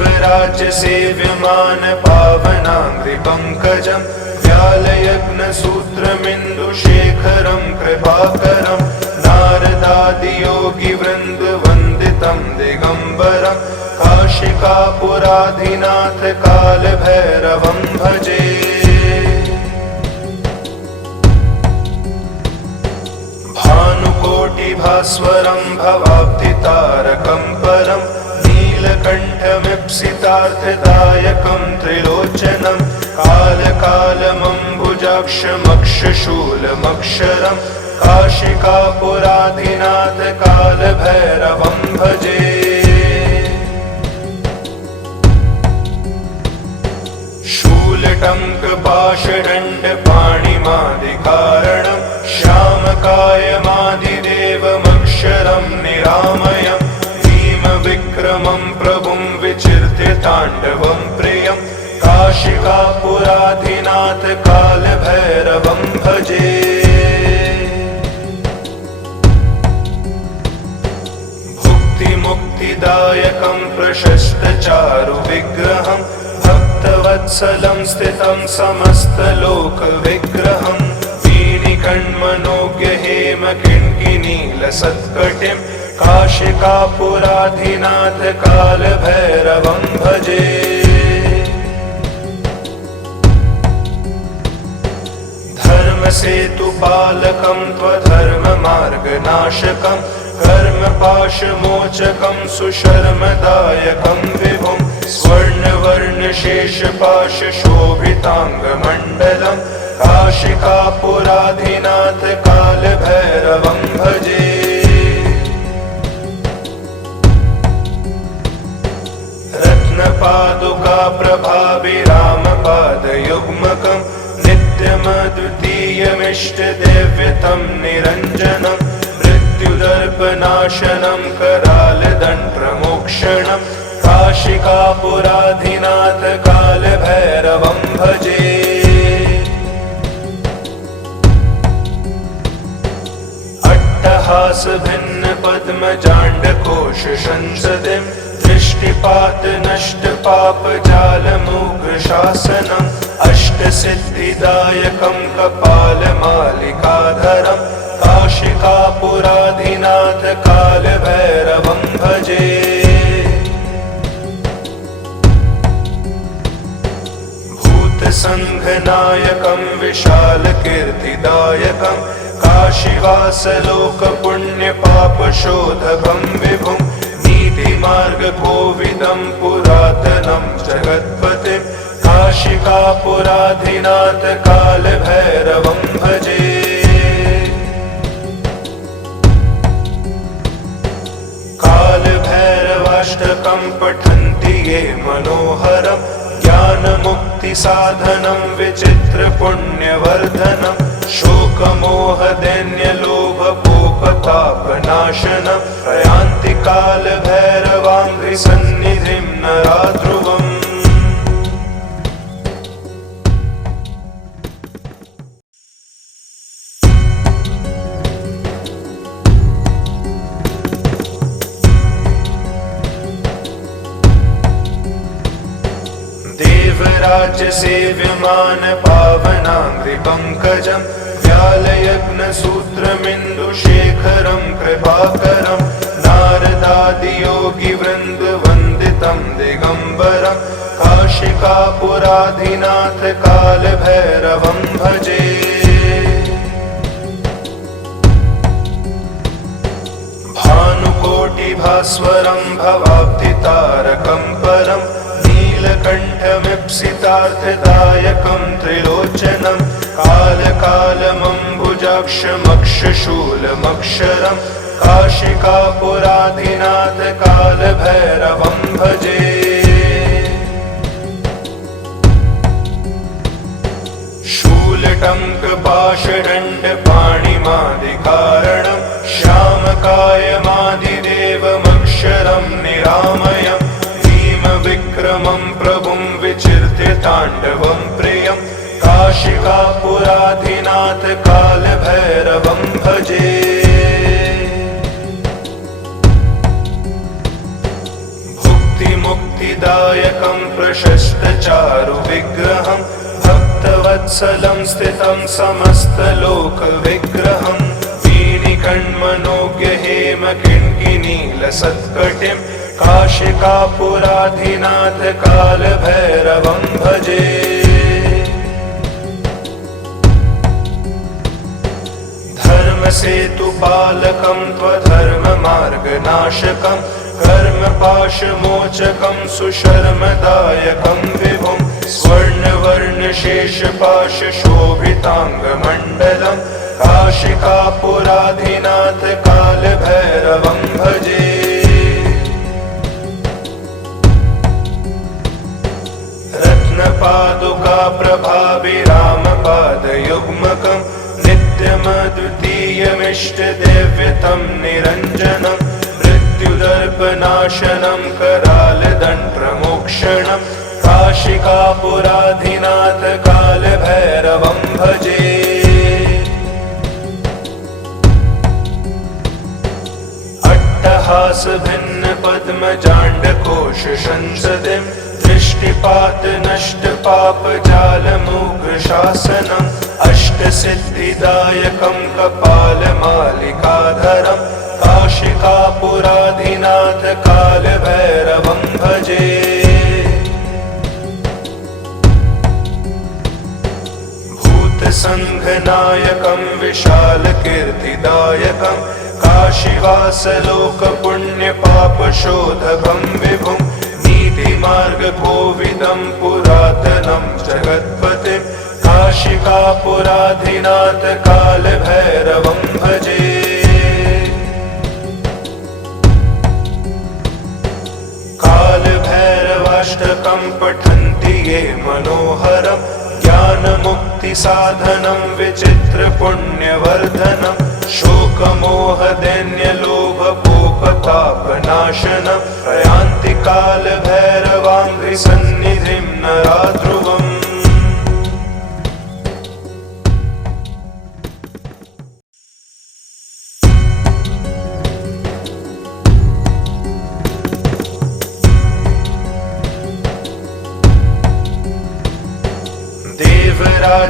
देवराज्य सेव्यमान पावनाङ्घ्रिपङ्कजम् व्यालयग्नसूत्रमिन्दुशेखरं कृपाकरं नारदादियोगिवृन्दवन्दितं दिगम्बरं काशिकापुराधिनाथ कालभैरवं भजे। भानुकोटिभास्वरं भवाब्धितारकं परं नीलकण्ठमीप्सितार्थदायकं त्रिलोचनं कालकालमम्बुजाक्षमक्षशूलमक्षरं काशिकापुराधिनाथ कालभैरवं भजे। शूलटङ्कपाशदण्डपाणिमादिकारणं श्यामकायमादिदेवमक्षरं निरामयं भीमविक्रमं प्रभुं विचिर्त्य ताण्डवं प्रियं काशिकापुराधिनाथ कालभैरवं भजे। भुक्तिमुक्तिदायकं प्रशस्तचारुविग्रहं भक्तवत्सलं स्थितं समस्तलोकविग्रहं वीणिकण्मनोज्ञहेमकिङ्किनीलसत्कटिं काशिकापुराधिनाथ कालभैरवं भजे। धर्मसेतुपालकं त्वधर्ममार्गनाशकं कर्मपाशमोचकं सुशर्मदायकं विभुं स्वर्णवर्णशेषपाशशोभिताङ्गमण्डलं काशिकापुराधिनाथ कालभैरवं भजे। रत्नपादुकाप्रभाभिरामपादयुग्मकं नित्यमद्वितीयमिष्टदेव्यतं निरञ्जनं मृत्युदर्पनाशनं करालदण्डमोक्षणं काशिकापुराधिनाथ कालभैरवं भजे। अट्टहासभिन्नपद्मजाण्डकोशसंसदिं दृष्टिपातनष्टपापजालमुग्रशासनम् अष्टसिद्धिदायकं कपालमालिकाधरं काशिकापुराधिनाथ कालभैरवं भजे। भूतसङ्घनायकं विशालकीर्तिदायकं काशीवासलोकपुण्यपापशोधकं विभुं नीतिमार्गकोविदं पुरातनं जगत्पतिं काशिकापुराधिनाथ कालभैरवं भजे। कालभैरवाष्टकं पठन्ति ये मनोहरं ज्ञानमुक्तिसाधनं विचित्रपुण्यवर्धनं शोकमोहदैन्यलोभकोपतापनाशनं प्रयान्ति कालभैरवाङ्घ्रिसन्निधिं नरा ध्रुवम्। देवराज्य सेव्यमान पावनाङ्घ्रिपङ्कजं व्यालयग्नसूत्रमिन्दुशेखरं कृपाकरं नारदादियोगिवृन्दवन्दितं दिगम्बरं काशिकापुराधिनाथ कालभैरवं भजे। भानुकोटिभास्वरं भवाब्धितारकं परं नीलकण्ठमीप्सितार्थदायकं त्रिलोचनं कालकालमम्बुजाक्षमक्षशूलमक्षरं काशिकापुराधिनाथ कालभैरवं भजे। शूलटङ्कपाशदण्डपाणिमादिकारणं श्यामकायमादिदेवमक्षरं निरामयं भीमविक्रमं प्रभुं विचिर्त्य ताण्डवं प्रियं काशिकापुराधिनाथ कालभैरवं भजे। मुक्तिदायकं प्रशस्तचारु विग्रहं भक्तवत्सलं स्थितं समस्तलोकविग्रहं वीणिकण्मनोज्ञ हेम किङ्किणीलसत्कटिं काशिकापुराधिनाथ कालभैरवं भजे। धर्मसेतुपालकं त्वधर्ममार्गनाशकं कर्मपाशमोचकं सुशर्मदायकं विभुं स्वर्णवर्णशेषपाशशोभिताङ्गमण्डलं काशिकापुराधिनाथ कालभैरवं भजे। रत्नपादुका प्रभाभिरामपादयुग्मकं नित्यमद्वितीयमिष्टदेव्यतं निरञ्जनं मृत्युदर्पनाशनं करालदण्डप्रमोक्षणं काशिकापुराधिनाथ कालभैरवं भजे। अट्टहासभिन्नपद्मजाण्डकोशसंसदिं दृष्टिपातनष्टपापजालमुग्रशासनम् अष्टसिद्धिदायकं कपालमालिकाधरं काशिकापुराधिनाथ कालभैरवं भजे। भूतसङ्घनायकं विशालकीर्तिदायकं काशीवासलोकपुण्यपापशोधकं विभुं नीतिमार्गकोविदं पुरातनं जगत्पतिं काशिकापुराधिनाथ कालभैरवं भजे। कालभैरवाष्टकं पठन्ति ये मनोहरं ज्ञानमुक्तिसाधनं विचित्रपुण्यवर्धनं शोकमोहदैन्यलोभकोपतापनाशनं प्रयान्ति कालभैरवाङ्घ्रिसन्निधिं नरा ध्रुवम्।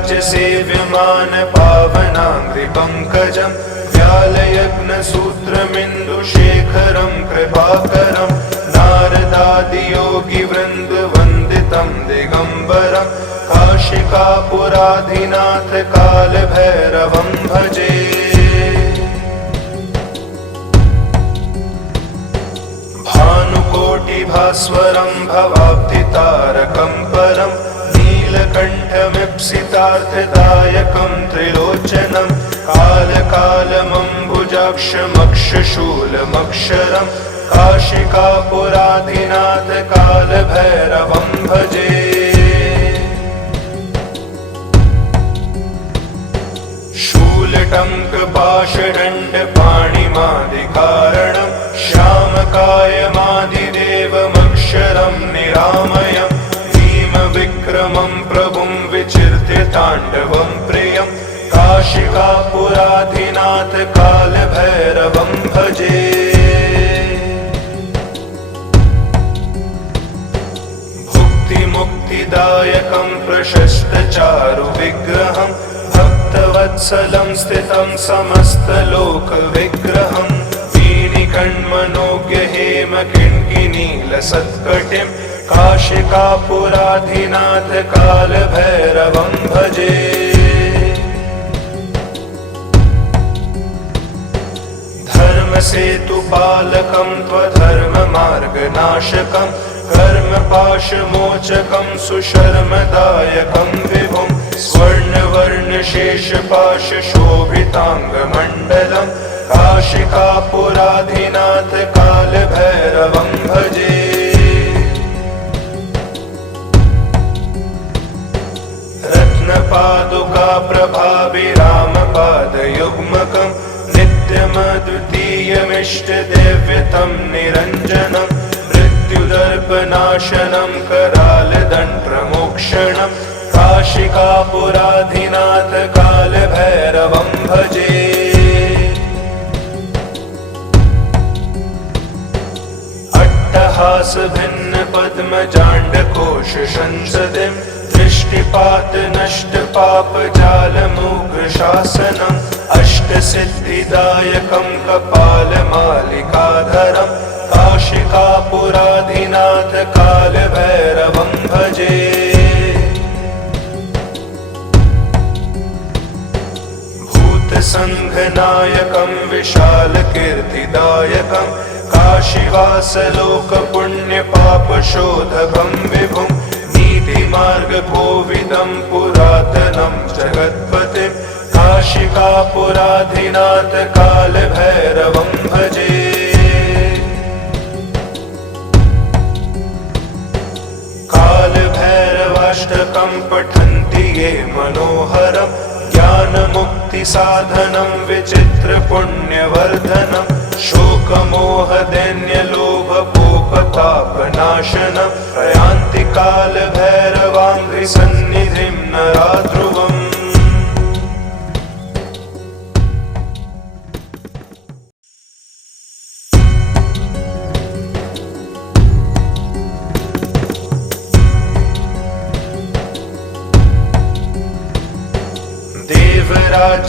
देवराज्यसेव्यमान पावनाङ्घ्रिपङ्कजं व्यालयज्ञसूत्रमिन्दुशेखरं कृपाकरं नारदादियोगिवृन्दवन्दितं दिगम्बरं काशिकापुराधिनाथ कालभैरवं भजे। भानुकोटिभास्वरं भवाब्धितारकं परं नीलकण्ठमीप्सितार्थदायकं त्रिलोचनं कालकालमम्बुजाक्षमक्षशूलमक्षरं काशिकापुराधिनाथ कालभैरवं भजे। शूलटङ्कपाशदण्डपाणिमादिकारणं श्यामकायमादिदेवमक्षरं निरामयं भीमविक्रमं प्रभुं विचिर्त्य ताण्डवं प्रियं काशिकापुराधिनाथ कालभैरवं भजे। भुक्तिमुक्तिदायकं प्रशस्तचारु विग्रहं भक्तवत्सलं स्थितं समस्तलोकविग्रहं वीणिकण्मनोज्ञ हेम किङ्किणीलसत्कटिं काशिकापुराधिनाथ कालभैरवं भजे। धर्मसेतुपालकं त्वधर्ममार्गनाशकं कर्मपाशमोचकं सुशर्मदायकं विभुं स्वर्णवर्णशेषपाशशोभिताङ्गमण्डलं काशिकापुराधिनाथ कालभैरवं भजे। रत्नपादुका प्रभाभिरामपादयुग्मकं नित्यमद्वितीयमिष्टदेव्यतं निरञ्जनं मृत्युदर्पनाशनं करालदण्डप्रमोक्षणं काशिकापुराधिनाथ कालभैरवं भजे। अट्टहास भिन्न पद्मजाण्डकोश संसदिं दृष्टिपात नष्ट पाप जालमुग्र शासनम् अष्टसिद्धिदायकं कपालमालिकाधरं काशिकापुराधिनाथ कालभैरवं भजे। भूतसङ्घनायकं विशालकीर्तिदायकं काशीवासलोकपुण्यपापशोधकं विभुं नीतिमार्गकोविदं पुरातनं जगत्पतिं काशिकापुराधिनाथ कालभैरवं भजे। कालभैरवाष्टकं पठन्ति ये मनोहरं ज्ञानमुक्तिसाधनं विचित्रपुण्यवर्धनं शोकमोहदैन्यलोभकोपतापनाशनं प्रयान्ति कालभैरवाङ्घ्रिसन्निधिं नरा ध्रुवम्।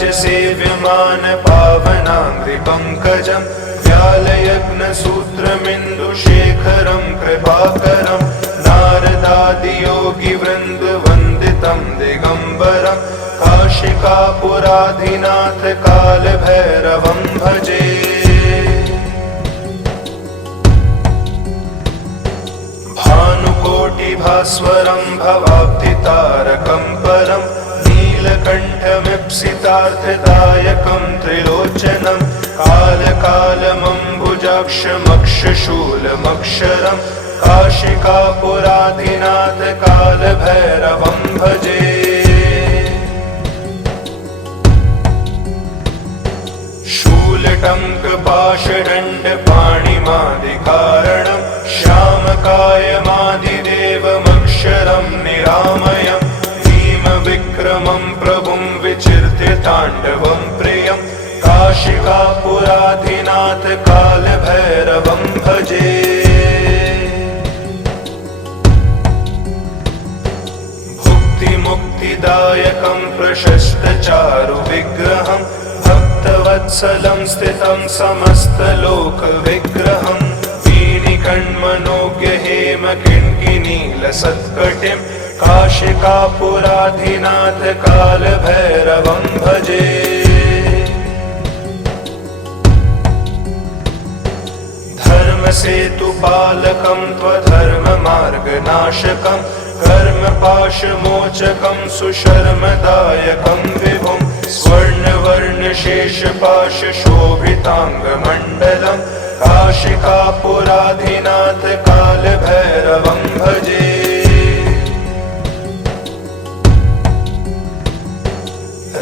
देवराज्यसेव्यमान पावनाङ्घ्रिपङ्कजं व्यालयग्नसूत्रमिन्दुशेखरं कृपाकरं नारदादियोगिवृन्दवन्दितं दिगम्बरं काशिकापुराधिनाथ कालभैरवं भजे। भानुकोटिभास्वरं भवाब्धितारकं परं नीलकण्ठमीप्सितार्थदायकं त्रिलोचनं कालकालमम्बुजाक्षमक्षशूलमक्षरं काशिकापुराधिनाथ कालभैरवं भजे। शूलटङ्कपाशदण्डपाणिमादिकारणं श्यामकायमादिदेवमक्षरं निरामयम् विक्रमं प्रभुं विचिर्त्य ताण्डवं प्रियं काशिकापुराधिनाथ कालभैरवं भजे। भुक्तिमुक्तिदायकं प्रशस्तचारुविग्रहं भक्तवत्सलं स्थितं समस्तलोकविग्रहं वीणिकण्मनोज्ञहेमकिङ्किनीलसत्कटिं काशिकापुराधिनाथ कालभैरवं भजे। धर्मसेतुपालकं त्वधर्ममार्गनाशकं कर्मपाशमोचकं सुशर्मदायकं विभुं स्वर्णवर्णशेषपाशशोभिताङ्गमण्डलं काशिकापुराधिनाथ कालभैरवं भजे।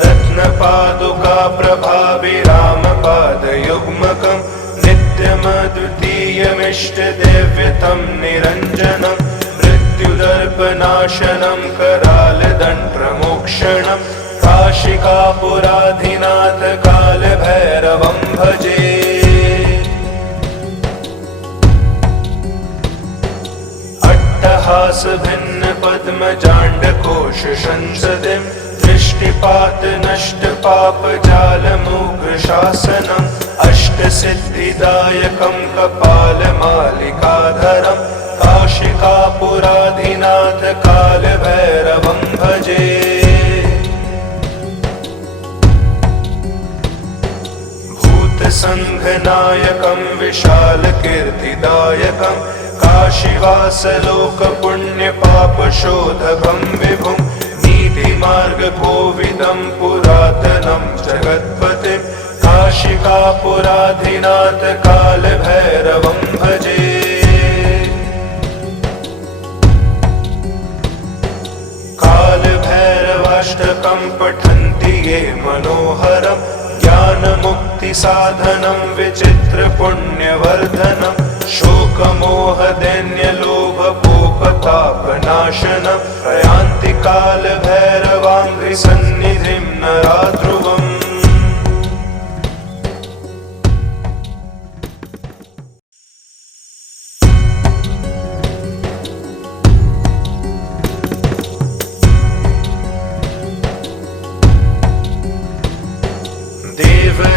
रत्नपादुका प्रभाभिरामपादयुग्मकं नित्यमद्वितीयमिष्टदेव्यतं निरञ्जनं मृत्युदर्पनाशनं करालदण्डमोक्षणं काशिकापुराधिनाथ कालभैरवं भजे। अट्टहास भिन्न पद्मजाण्डकोश संसदिं दृष्टिपात नष्ट पाप जालमुग्र शासनम् अष्टसिद्धिदायकं कपालमालिकाधरं काशिकापुराधिनाथ कालभैरवं भजे। भूतसङ्घनायकं विशालकीर्तिदायकं काशीवासलोकपुण्यपापशोधकं विभुं नीतिमार्गकोविदं पुरातनं जगत्पतिं काशिकापुराधिनाथ कालभैरवं भजे। कालभैरवाष्टकं पठन्ति ये मनोहरं ज्ञानमुक्तिसाधनं विचित्रपुण्यवर्धनं शोकमोहदैन्यलोभकोपतापनाशनं प्रयान्ति कालभैरवाङ्घ्रिसन्निधिं नरा ध्रुवम्।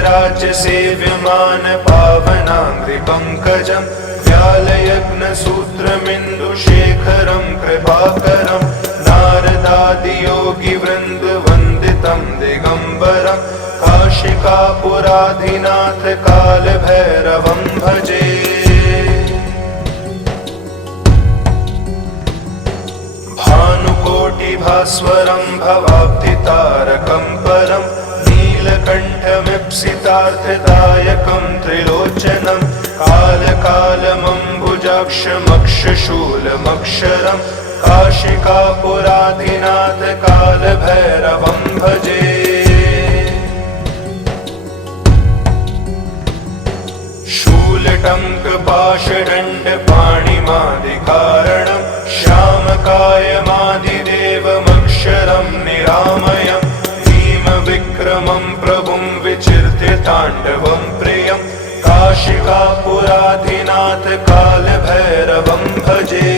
देवराज्य सेव्यमान पावनाङ्घ्रिपङ्कजम् व्यालयग्नसूत्रमिन्दुशेखरं कृपाकरं नारदादियोगिवृन्दवन्दितं दिगम्बरं काशिकापुराधिनाथ कालभैरवं भजे। भानुकोटिभास्वरं भवाब्धितारकं परं नीलकण्ठमीप्सितार्थदायकं त्रिलोचनं कालकालमम्बुजाक्षमक्षशूलमक्षरं काशिकापुराधिनाथ कालभैरवं भजे। शूलटङ्कपाशदण्डपाणिमादिकारणं श्यामकायमादिदेवमक्षरं निरामयं भीमविक्रमं प्रभुं विचिर्त्य ताण्डवं प्रियं काशिकापुराधिनाथ कालभैरवं भजे।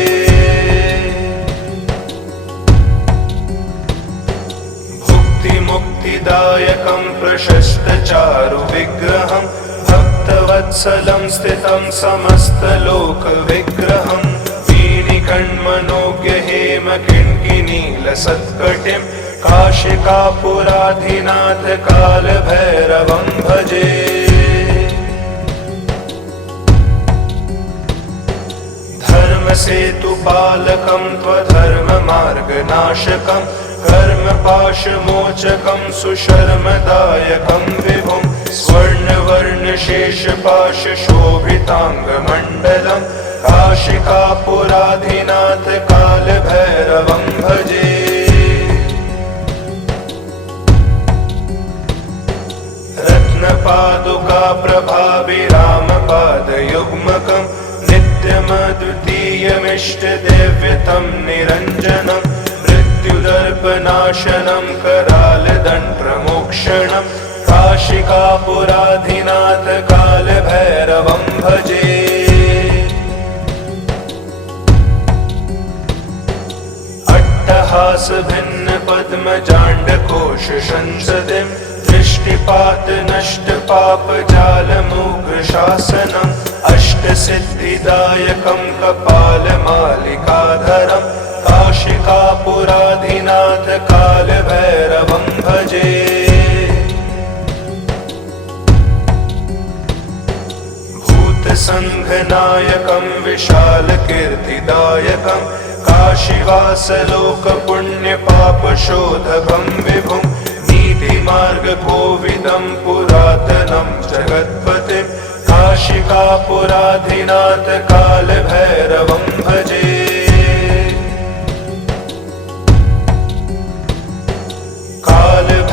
भुक्तिमुक्तिदायकं प्रशस्तचारुविग्रहं भक्तवत्सलं स्थितं समस्तलोकविग्रहं वीणिकण्मनोज्ञहेमकिङ्किनीलसत्कटिं काशिकापुराधिनाथ कालभैरवं भजे। धर्मसेतुपालकं त्वधर्ममार्गनाशकं कर्मपाशमोचकं सुशर्मदायकं विभुं स्वर्णवर्णशेषपाशशोभिताङ्गमण्डलं काशिकापुराधिनाथ कालभैरवं भजे। रत्नपादुकाप्रभाभिरामपादयुग्मकं नित्यमद्वितीयमिष्टदेव्यतं निरञ्जनं मृत्युदर्पनाशनं करालदण्डप्रमोक्षणं काशिकापुराधिनाथ कालभैरवं भजे। अट्टहासभिन्नपद्मजाण्डकोशसंसदिं दृष्टिपातनष्टपापजालमुग्रशासनम् अष्टसिद्धिदायकं कपालमालिकाधरं काशिकापुराधिनाथ कालभैरवं भजे। भूतसङ्घनायकं विशालकीर्तिदायकं काशीवासलोकपुण्यपापशोधकं विभुं नीतिमार्गकोविदं पुरातनं जगत्पतिं काशिकापुराधिनाथ कालभैरवं भजे।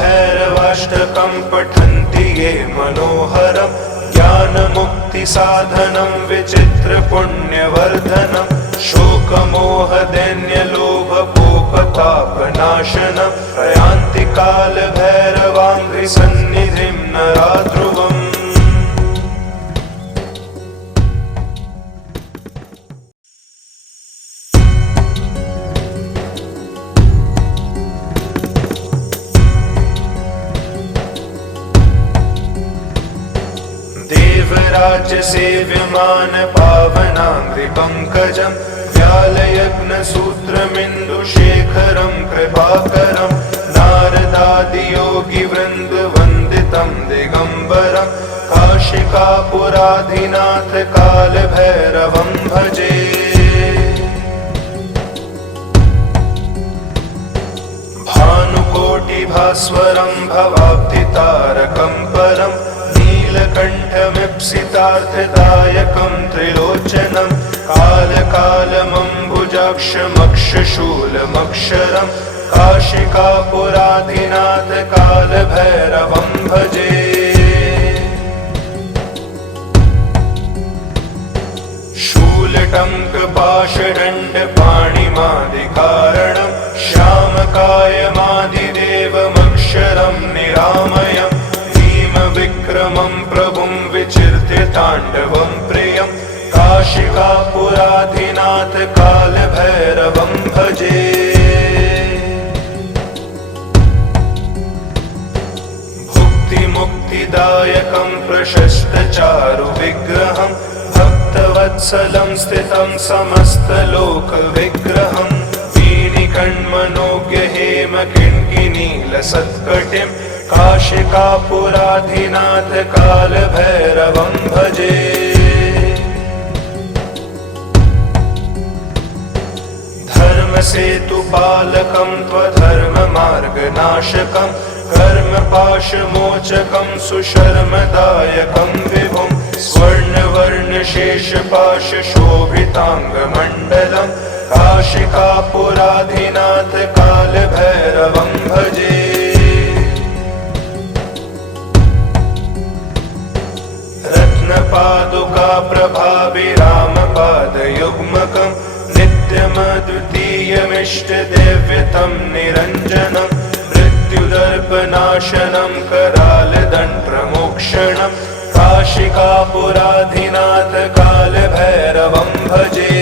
कालभैरवाष्टकं पठन्ति ये मनोहरं ज्ञानमुक्तिसाधनं विचित्रपुण्यवर्धनं शोकमोहदैन्यलोभकोपतापनाशनं प्रयान्ति कालभैरवाङ्घ्रिसन्निधिं नरा ध्रुवम्। देवराज्य सेव्यमान पावनाङ्घ्रिपङ्कजं व्यालयग्नसूत्रमिन्दुशेखरं कृपाकरं नारदादियोगिवृन्दवन्दितं दिगम्बरं काशिकापुराधिनाथ कालभैरवं भजे। भानुकोटिभास्वरं भवाब्धितारकं परं नीलकण्ठमीप्सितार्थदायकं त्रिलोचनं कालकालमम्बुजाक्षमक्षशूलमक्षरं काशिकापुराधिनाथ कालभैरवं भजे। शूलटङ्कपाशदण्डपाणिमादिकारणं श्यामकायमादिदेवमक्षरं निरामयं भीमविक्रमं प्रभुं विचिर्त्य ताण्डवं प्रियं काशिकापुराधिनाथ कालभैरवं भजे। मुक्तिदायकं प्रशस्तचारु विग्रहं भक्तवत्सलं स्थितं समस्तलोकविग्रहं वीणिकण्मनोज्ञ हेमकिङ्किनीलसत्कटिं काशिकापुराधिनाथ कालभैरवं भजे। धर्मसेतुपालकं त्वधर्ममार्गनाशकं कर्मपाशमोचकं सुशर्मदायकं विभुं स्वर्णवर्णशेषपाशशोभिताङ्गमण्डलं काशिकापुराधिनाथ कालभैरवं भजे। रत्नपादुका प्रभाभिरामपादयुग्मकं नित्यमद्वितीयमिष्टदेव्यतं निरञ्जनं मृत्युदर्पनाशनं करालदण्डप्रमोक्षणं काशिकापुराधिनाथ कालभैरवं भजे।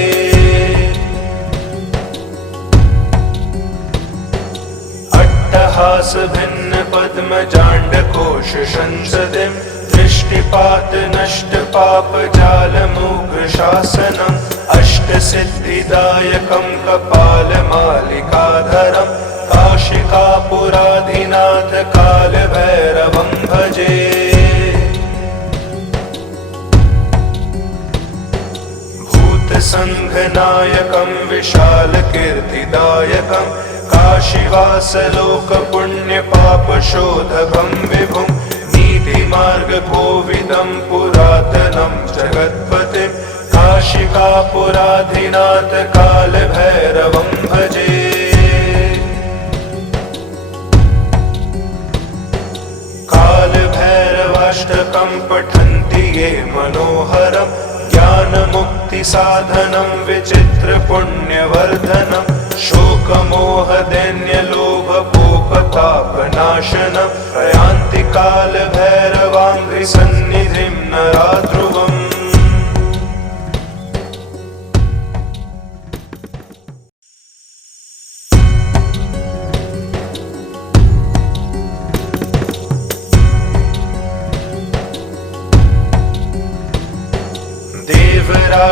अट्टहासभिन्नपद्मजाण्डकोशसंसदिं दृष्टिपातनष्टपापजालमुग्रशासनम् अष्टसिद्धिदायकं कपालमालिकाधरं काशिकापुराधिनाथ कालभैरवं भजे। भूतसङ्घनायकं विशालकीर्तिदायकं काशीवासलोकपुण्यपापशोधकं विभुं नीतिमार्गकोविदं पुरातनं जगत्पतिं काशिकापुराधिनाथ कालभैरवं भजे। कालभैरवाष्टकं पठन्ति ये मनोहरं ज्ञानमुक्तिसाधनं विचित्रपुण्यवर्धनं शोकमोहदैन्यलोभकोपतापनाशनं प्रयान्ति कालभैरवाङ्घ्रिसन्निधिं नराध्रुवम्।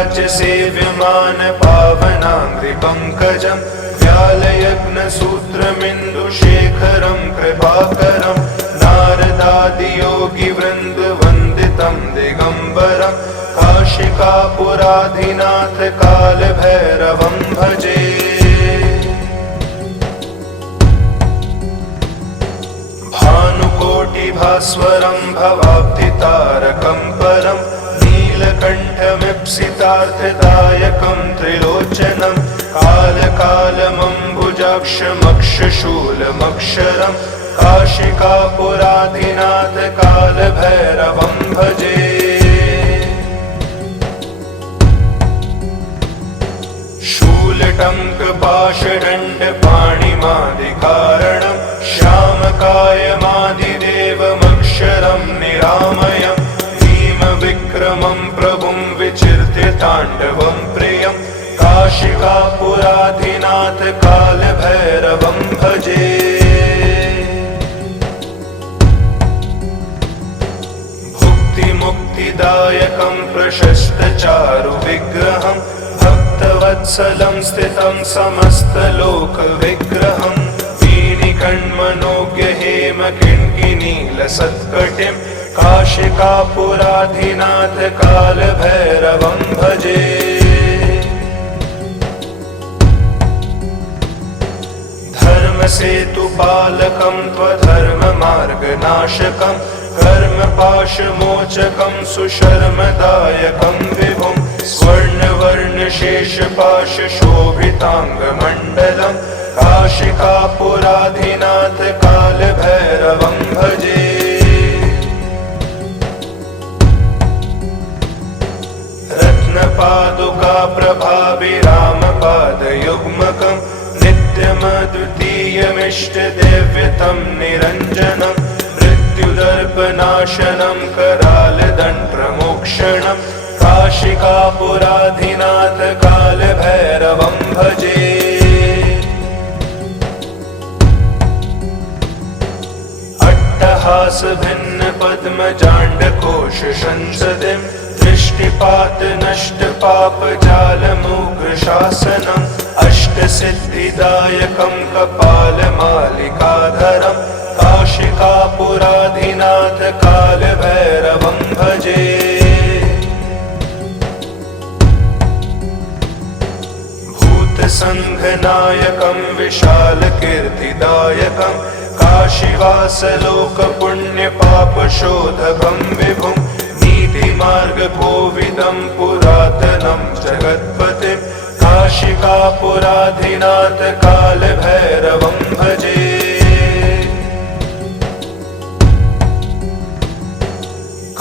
देवराज्यसेव्यमान पावनाङ्घ्रिपङ्कजं व्यालयज्ञसूत्रमिन्दुशेखरं कृपाकरं नारदादियोगिवृन्दवन्दितं दिगम्बरं काशिकापुराधिनाथ कालभैरवं भजे। भानुकोटिभास्वरं भवाब्धितारकं परं नीलकण्ठमीप्सितार्थदायकं त्रिलोचनं कालकालमम्बुजाक्षमक्षशूलमक्षरं काशिकापुराधिनाथ कालभैरवं भजे। शूलटङ्कपाशदण्डपाणिमादिकारणं श्यामकायमादिदेवमक्षरं निरामयं भीमविक्रमं प्रभुं विचिर्त्य ताण्डवं प्रियं काशिकापुराधिनाथ कालभैरवं भजे। भुक्तिमुक्तिदायकं प्रशस्तचारु विग्रहं भक्तवत्सलं स्थितं समस्तलोकविग्रहं वीणिकण्मनोज्ञ हेमकिङ्किनीलसत्कटिं काशिकापुराधिनाथ कालभैरवं भजे। धर्मसेतुपालकं त्वधर्ममार्गनाशकं कर्मपाशमोचकं सुशर्मदायकं विभुं स्वर्णवर्णशेषपाशशोभिताङ्गमण्डलं काशिकापुराधिनाथ कालभैरवं भजे। रत्नपादुका प्रभाभिरामपादयुग्मकं नित्यमद्वितीयमिष्टदेव्यतं निरञ्जनं मृत्युदर्पनाशनं करालदण्डप्रमोक्षणं काशिकापुराधिनाथ कालभैरवं भजे। अट्टहास भिन्न पद्मजाण्डकोश संसदिं दृष्टिपात नष्ट पाप जालमुग्र शासनम् अष्टसिद्धिदायकं कपालमालिकाधरं काशिकापुराधिनाथ कालभैरवं भजे। भूतसङ्घनायकं विशालकीर्तिदायकं काशीवासलोकपुण्यपापशोधकं विभुं नीतिमार्गकोविदं पुरातनं जगत्पतिं काशिकापुराधिनाथ कालभैरवं भजे।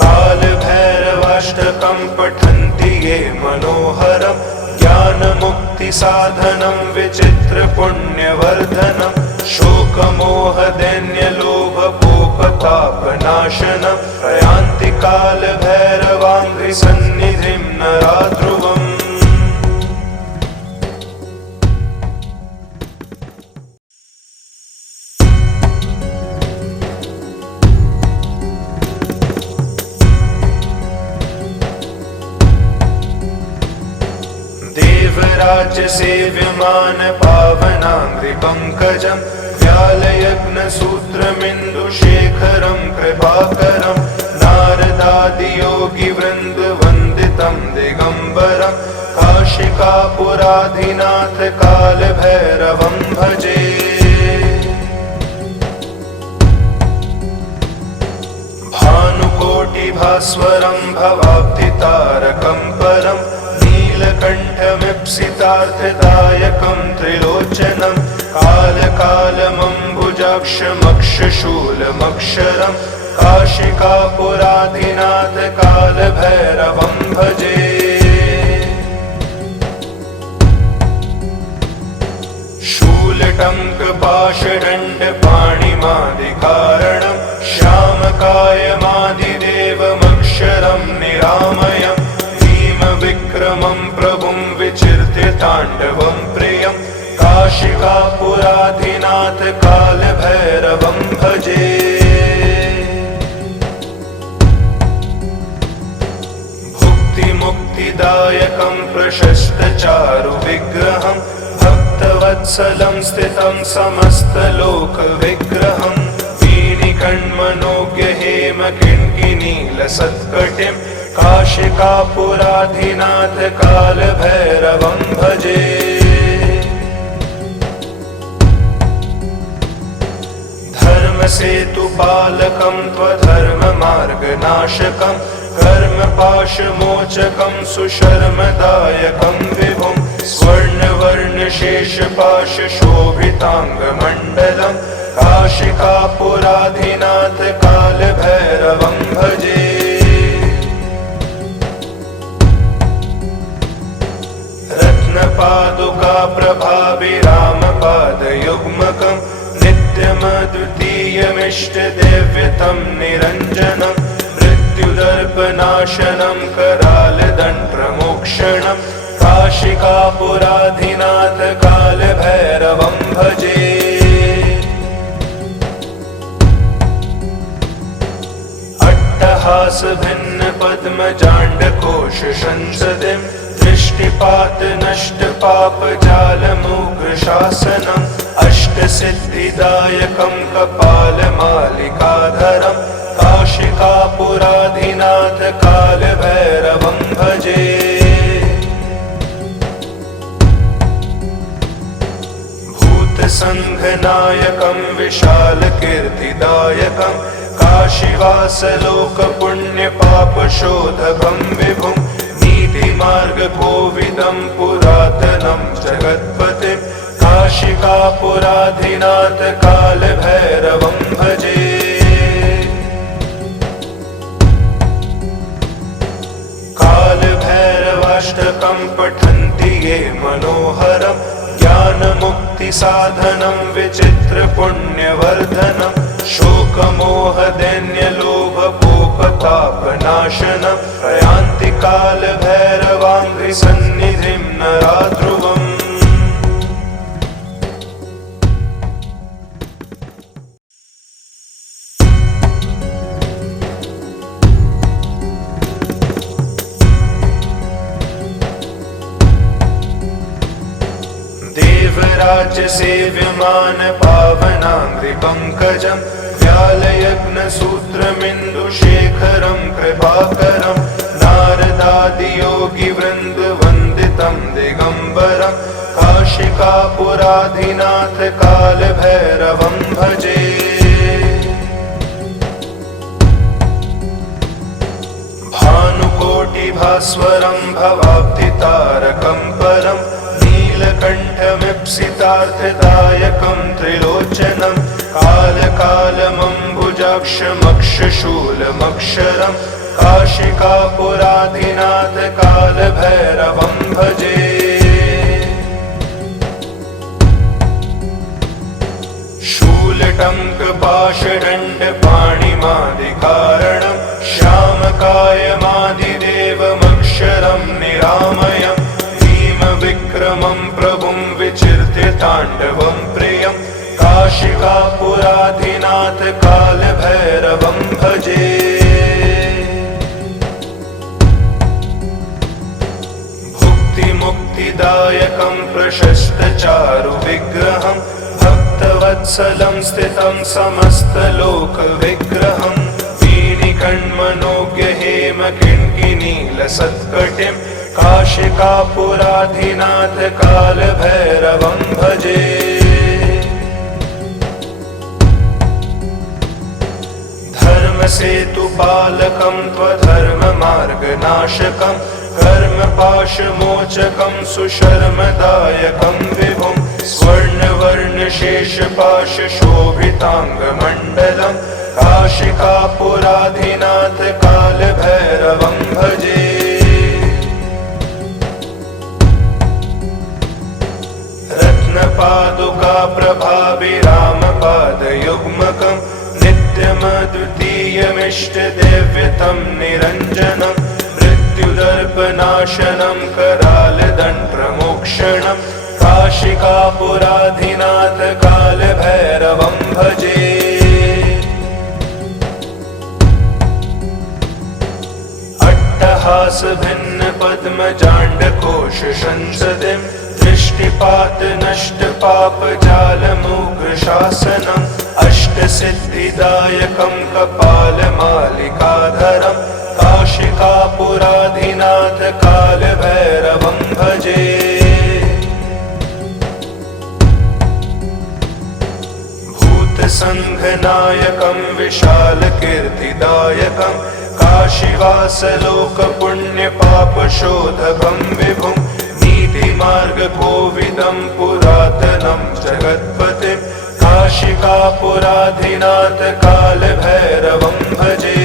कालभैरवाष्टकं पठन्ति ये मनोहरं ज्ञानमुक्तिसाधनं विचित्रपुण्यवर्धनं शोकमोहदैन्यलोभकोपतापनाशनं प्रयान्ति कालभैरवाङ्घ्रिसन्निधिं नरा ध्रुवम्। देवराज्यसेव्यमान पावनाङ्घ्रिपङ्कजं व्यालयग्नसूत्रमिन्दुशेखरं कृपाकरं नारदादियोगिवृन्दवन्दितं दिगम्बरं काशिकापुराधिनाथ कालभैरवं भजे। भानुकोटिभास्वरं भवाब्धितारकं परं नीलकण्ठमीप्सितार्थदायकं त्रिलोचनं कालकालमम्बुजाक्षमक्षशूलमक्षरं काशिकापुराधिनाथ कालभैरवं भजे। शूलटङ्कपाशदण्डपाणिमादिकारणं श्यामकायमादिदेवमक्षरं निरामयम् विक्रमं प्रभुं विचिर्त्य ताण्डवं प्रियं काशिकापुराधिनाथ कालभैरवं भजे। भुक्तिमुक्तिदायकं प्रशस्तचारुविग्रहं भक्तवत्सलं स्थितं समस्तलोकविग्रहं वीणिकण्मनोज्ञहेमकिङ्किनीलसत्कटिं काशिकापुराधिनाथ कालभैरवं भजे। धर्मसेतुपालकं त्वधर्ममार्गनाशकं कर्मपाशमोचकं सुशर्मदायकं विभुं स्वर्णवर्णशेषपाशशोभिताङ्गमण्डलं काशिकापुराधिनाथ कालभैरवं भजे। रत्नपादुकाप्रभाभिरामपादयुग्मकं नित्यमद्वितीयमिष्टदेव्यतं निरञ्जनं मृत्युदर्पनाशनं करालदण्डमोक्षणं काशिकापुराधिनाथ कालभैरवं भजे। अट्टहास भिन्न पद्मजाण्डकोश संसदिं दृष्टिपात नष्ट पाप जालमुग्र शासनम् अष्टसिद्धिदायकं कपालमालिकाधरं काशिकापुराधिनाथ कालभैरवं भजे। भूतसङ्घनायकं विशालकीर्तिदायकं काशीवासलोकपुण्यपापशोधकं विभुं नीतिमार्गकोविदं पुरातनं जगत्पतिं काशिकापुराधिनाथ कालभैरवं भजे। कालभैरवाष्टकं पठन्ति ये मनोहरं ज्ञानमुक्तिसाधनं विचित्रपुण्यवर्धनं शोकमोहदैन्यलोभकोपतापनाशनं प्रयान्ति कालभैरवाङ्घ्रिसन्निधिं नरा ध्रुवम्। देवराज्य सेव्यमान पावनाङ्घ्रिपङ्कजम् व्यालयग्नसूत्रमिन्दुशेखरं कृपाकरं नारदादियोगिवृन्दवन्दितं दिगम्बरं काशिकापुराधिनाथ कालभैरवं भजे। भानुकोटिभास्वरं भवाब्धितारकं परं नीलकण्ठमीप्सितार्थदायकं त्रिलोचनं कालकालमम्बुजाक्षमक्षशूलमक्षरं काशिकापुराधिनाथ कालभैरवं भजे। शूलटङ्कपाशदण्डपाणिमादिकारणं श्यामकायमादिदेवमक्षरं निरामयं भीमविक्रमं प्रभुं विचिर्त्य ताण्डवं प्रियं काशिकापुराधिनाथ कालभैरवं भजे। भुक्तिमुक्तिदायकं प्रशस्तचारुविग्रहं भक्तवत्सलं स्थितं समस्तलोकविग्रहं वीणिकण्मनोज्ञहेमकिङ्किनीलसत्कटिं काशिकापुराधिनाथ कालभैरवं भजे। धर्मसेतुपालकं त्वधर्ममार्गनाशकं कर्मपाशमोचकं सुशर्मदायकं विभुं स्वर्णवर्णशेषपाशशोभिताङ्गमण्डलं काशिकापुराधिनाथ कालभैरवं भजे। रत्नपादुकाप्रभाभिरामपादयुग्मकं नित्यमद्वितीयमिष्टदेव्यतं निरञ्जनं मृत्युदर्पनाशनं करालदण्डमोक्षणं काशिकापुराधिनाथ कालभैरवं भजे। अट्टहासभिन्नपद्मजाण्डकोशसंसदिं दृष्टिपातनष्टपापजालमुग्रशासनम् अष्टसिद्धिदायकं कपालमालिकाधरं काशिकापुराधिनाथ कालभैरवं भजे। भूतसङ्घनायकं विशालकीर्तिदायकं काशीवासलोकपुण्यपापशोधकं विभुं नीतिमार्गकोविदं पुरातनं जगत्पतिं काशिकापुराधिनाथ कालभैरवं भजे।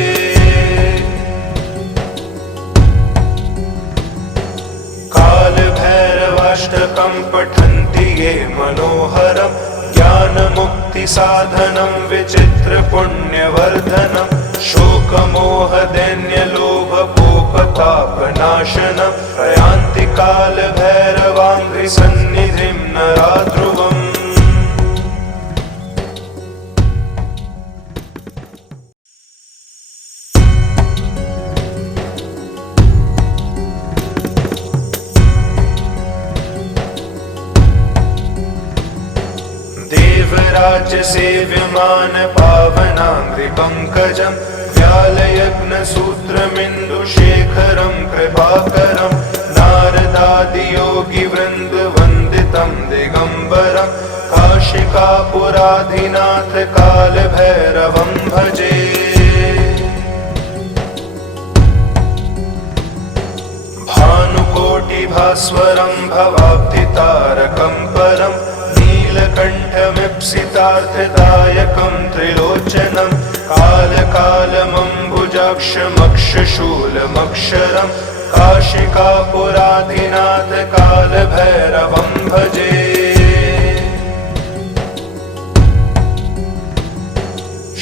कालभैरवाष्टकं पठन्ति ये मनोहरं ज्ञानमुक्तिसाधनं विचित्रपुण्यवर्धनं शोकमोहदैन्यलोभकोपतापनाशनं प्रयान्ति कालभैरवाङ्घ्रिसन्निधिं नरा ध्रुवम्। देवराज्य सेव्यमान पावनाङ्घ्रिपङ्कजं व्यालयग्नसूत्रमिन्दुशेखरं कृपाकरं नारदादियोगिवृन्दवन्दितं दिगम्बरं काशिकापुराधिनाथ कालभैरवं भजे। भानुकोटिभास्वरं भवाब्धितारकं परं नीलकण्ठमीप्सितार्थदायकं त्रिलोचनं कालकालमम्बुजाक्षमक्षशूलमक्षरं काशिकापुराधिनाथ कालभैरवं भजे।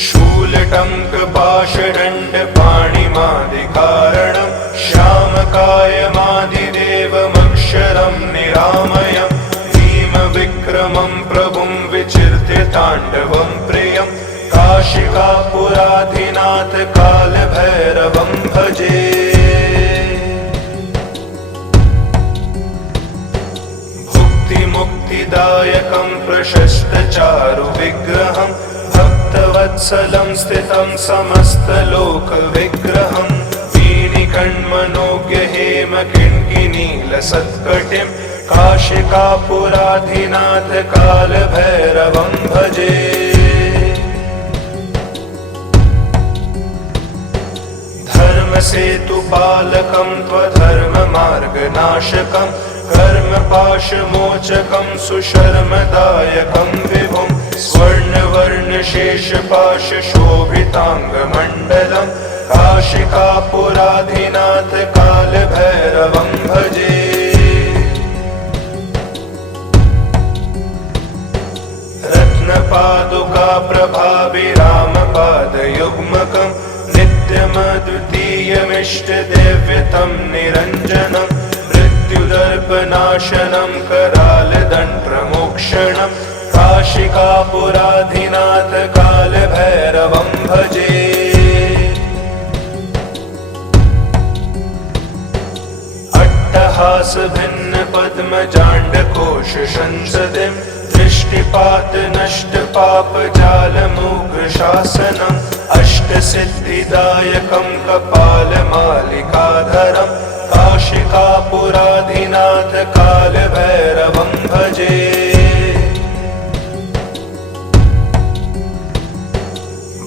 शूलटङ्कपाशदण्डपाणिमादिकारणं श्यामकायमादिदेवमक्षरं निरामयं भीमविक्रमं प्रभुं विचिर्त्य ताण्डवं प्रियं काशिकापुराधिनाथ कालभैरवं भजे। सिद्धिदायकं प्रशस्तचारु विग्रहं भक्तवत्सलं स्थितं समस्तलोकविग्रहं वीणिकण्मनोज्ञ हेमकिङ्किनीलसत्कटिं काशिकापुराधिनाथ कालभैरवं भजे। धर्मसेतुपालकं त्वधर्ममार्गनाशकं कर्मपाशमोचकं सुशर्मदायकं विभुं स्वर्णवर्णशेषपाशशोभिताङ्गमण्डलं काशिकापुराधिनाथ कालभैरवं भजे। रत्नपादुका प्रभाभिरामपादयुग्मकं नित्यमद्वितीयमिष्टदेव्यतं निरञ्जनं मृत्युदर्पनाशनं करालदण्डप्रमोक्षणं काशिकापुराधिनाथ कालभैरवं भजे। अट्टहासभिन्नपद्मजाण्डकोशसंसदिं दृष्टिपातनष्टपापजालमुग्रशासनम् अष्टसिद्धिदायकं कपालमालिकाधरं काशिकापुराधिनाथ कालभैरवं भजे।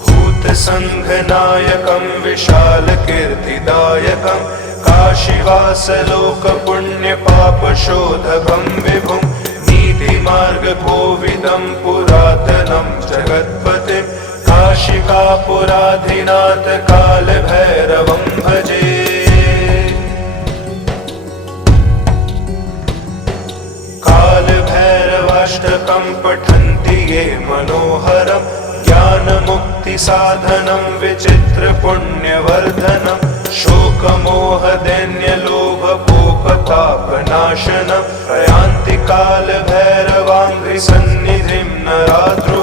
भूतसङ्घनायकं विशालकीर्तिदायकं काशीवासलोकपुण्यपापशोधकं विभुं नीतिमार्गकोविदं पुरातनं जगत्पतिं काशिकापुराधिनाथ कालभैरवं भजे। कालभैरवाष्टकं पठन्ति ये मनोहरं ज्ञानमुक्तिसाधनं विचित्रपुण्यवर्धनं शोकमोहदैन्यलोभकोपतापनाशनं प्रयान्ति कालभैरवाङ्घ्रिसन्निधिं नराद्रो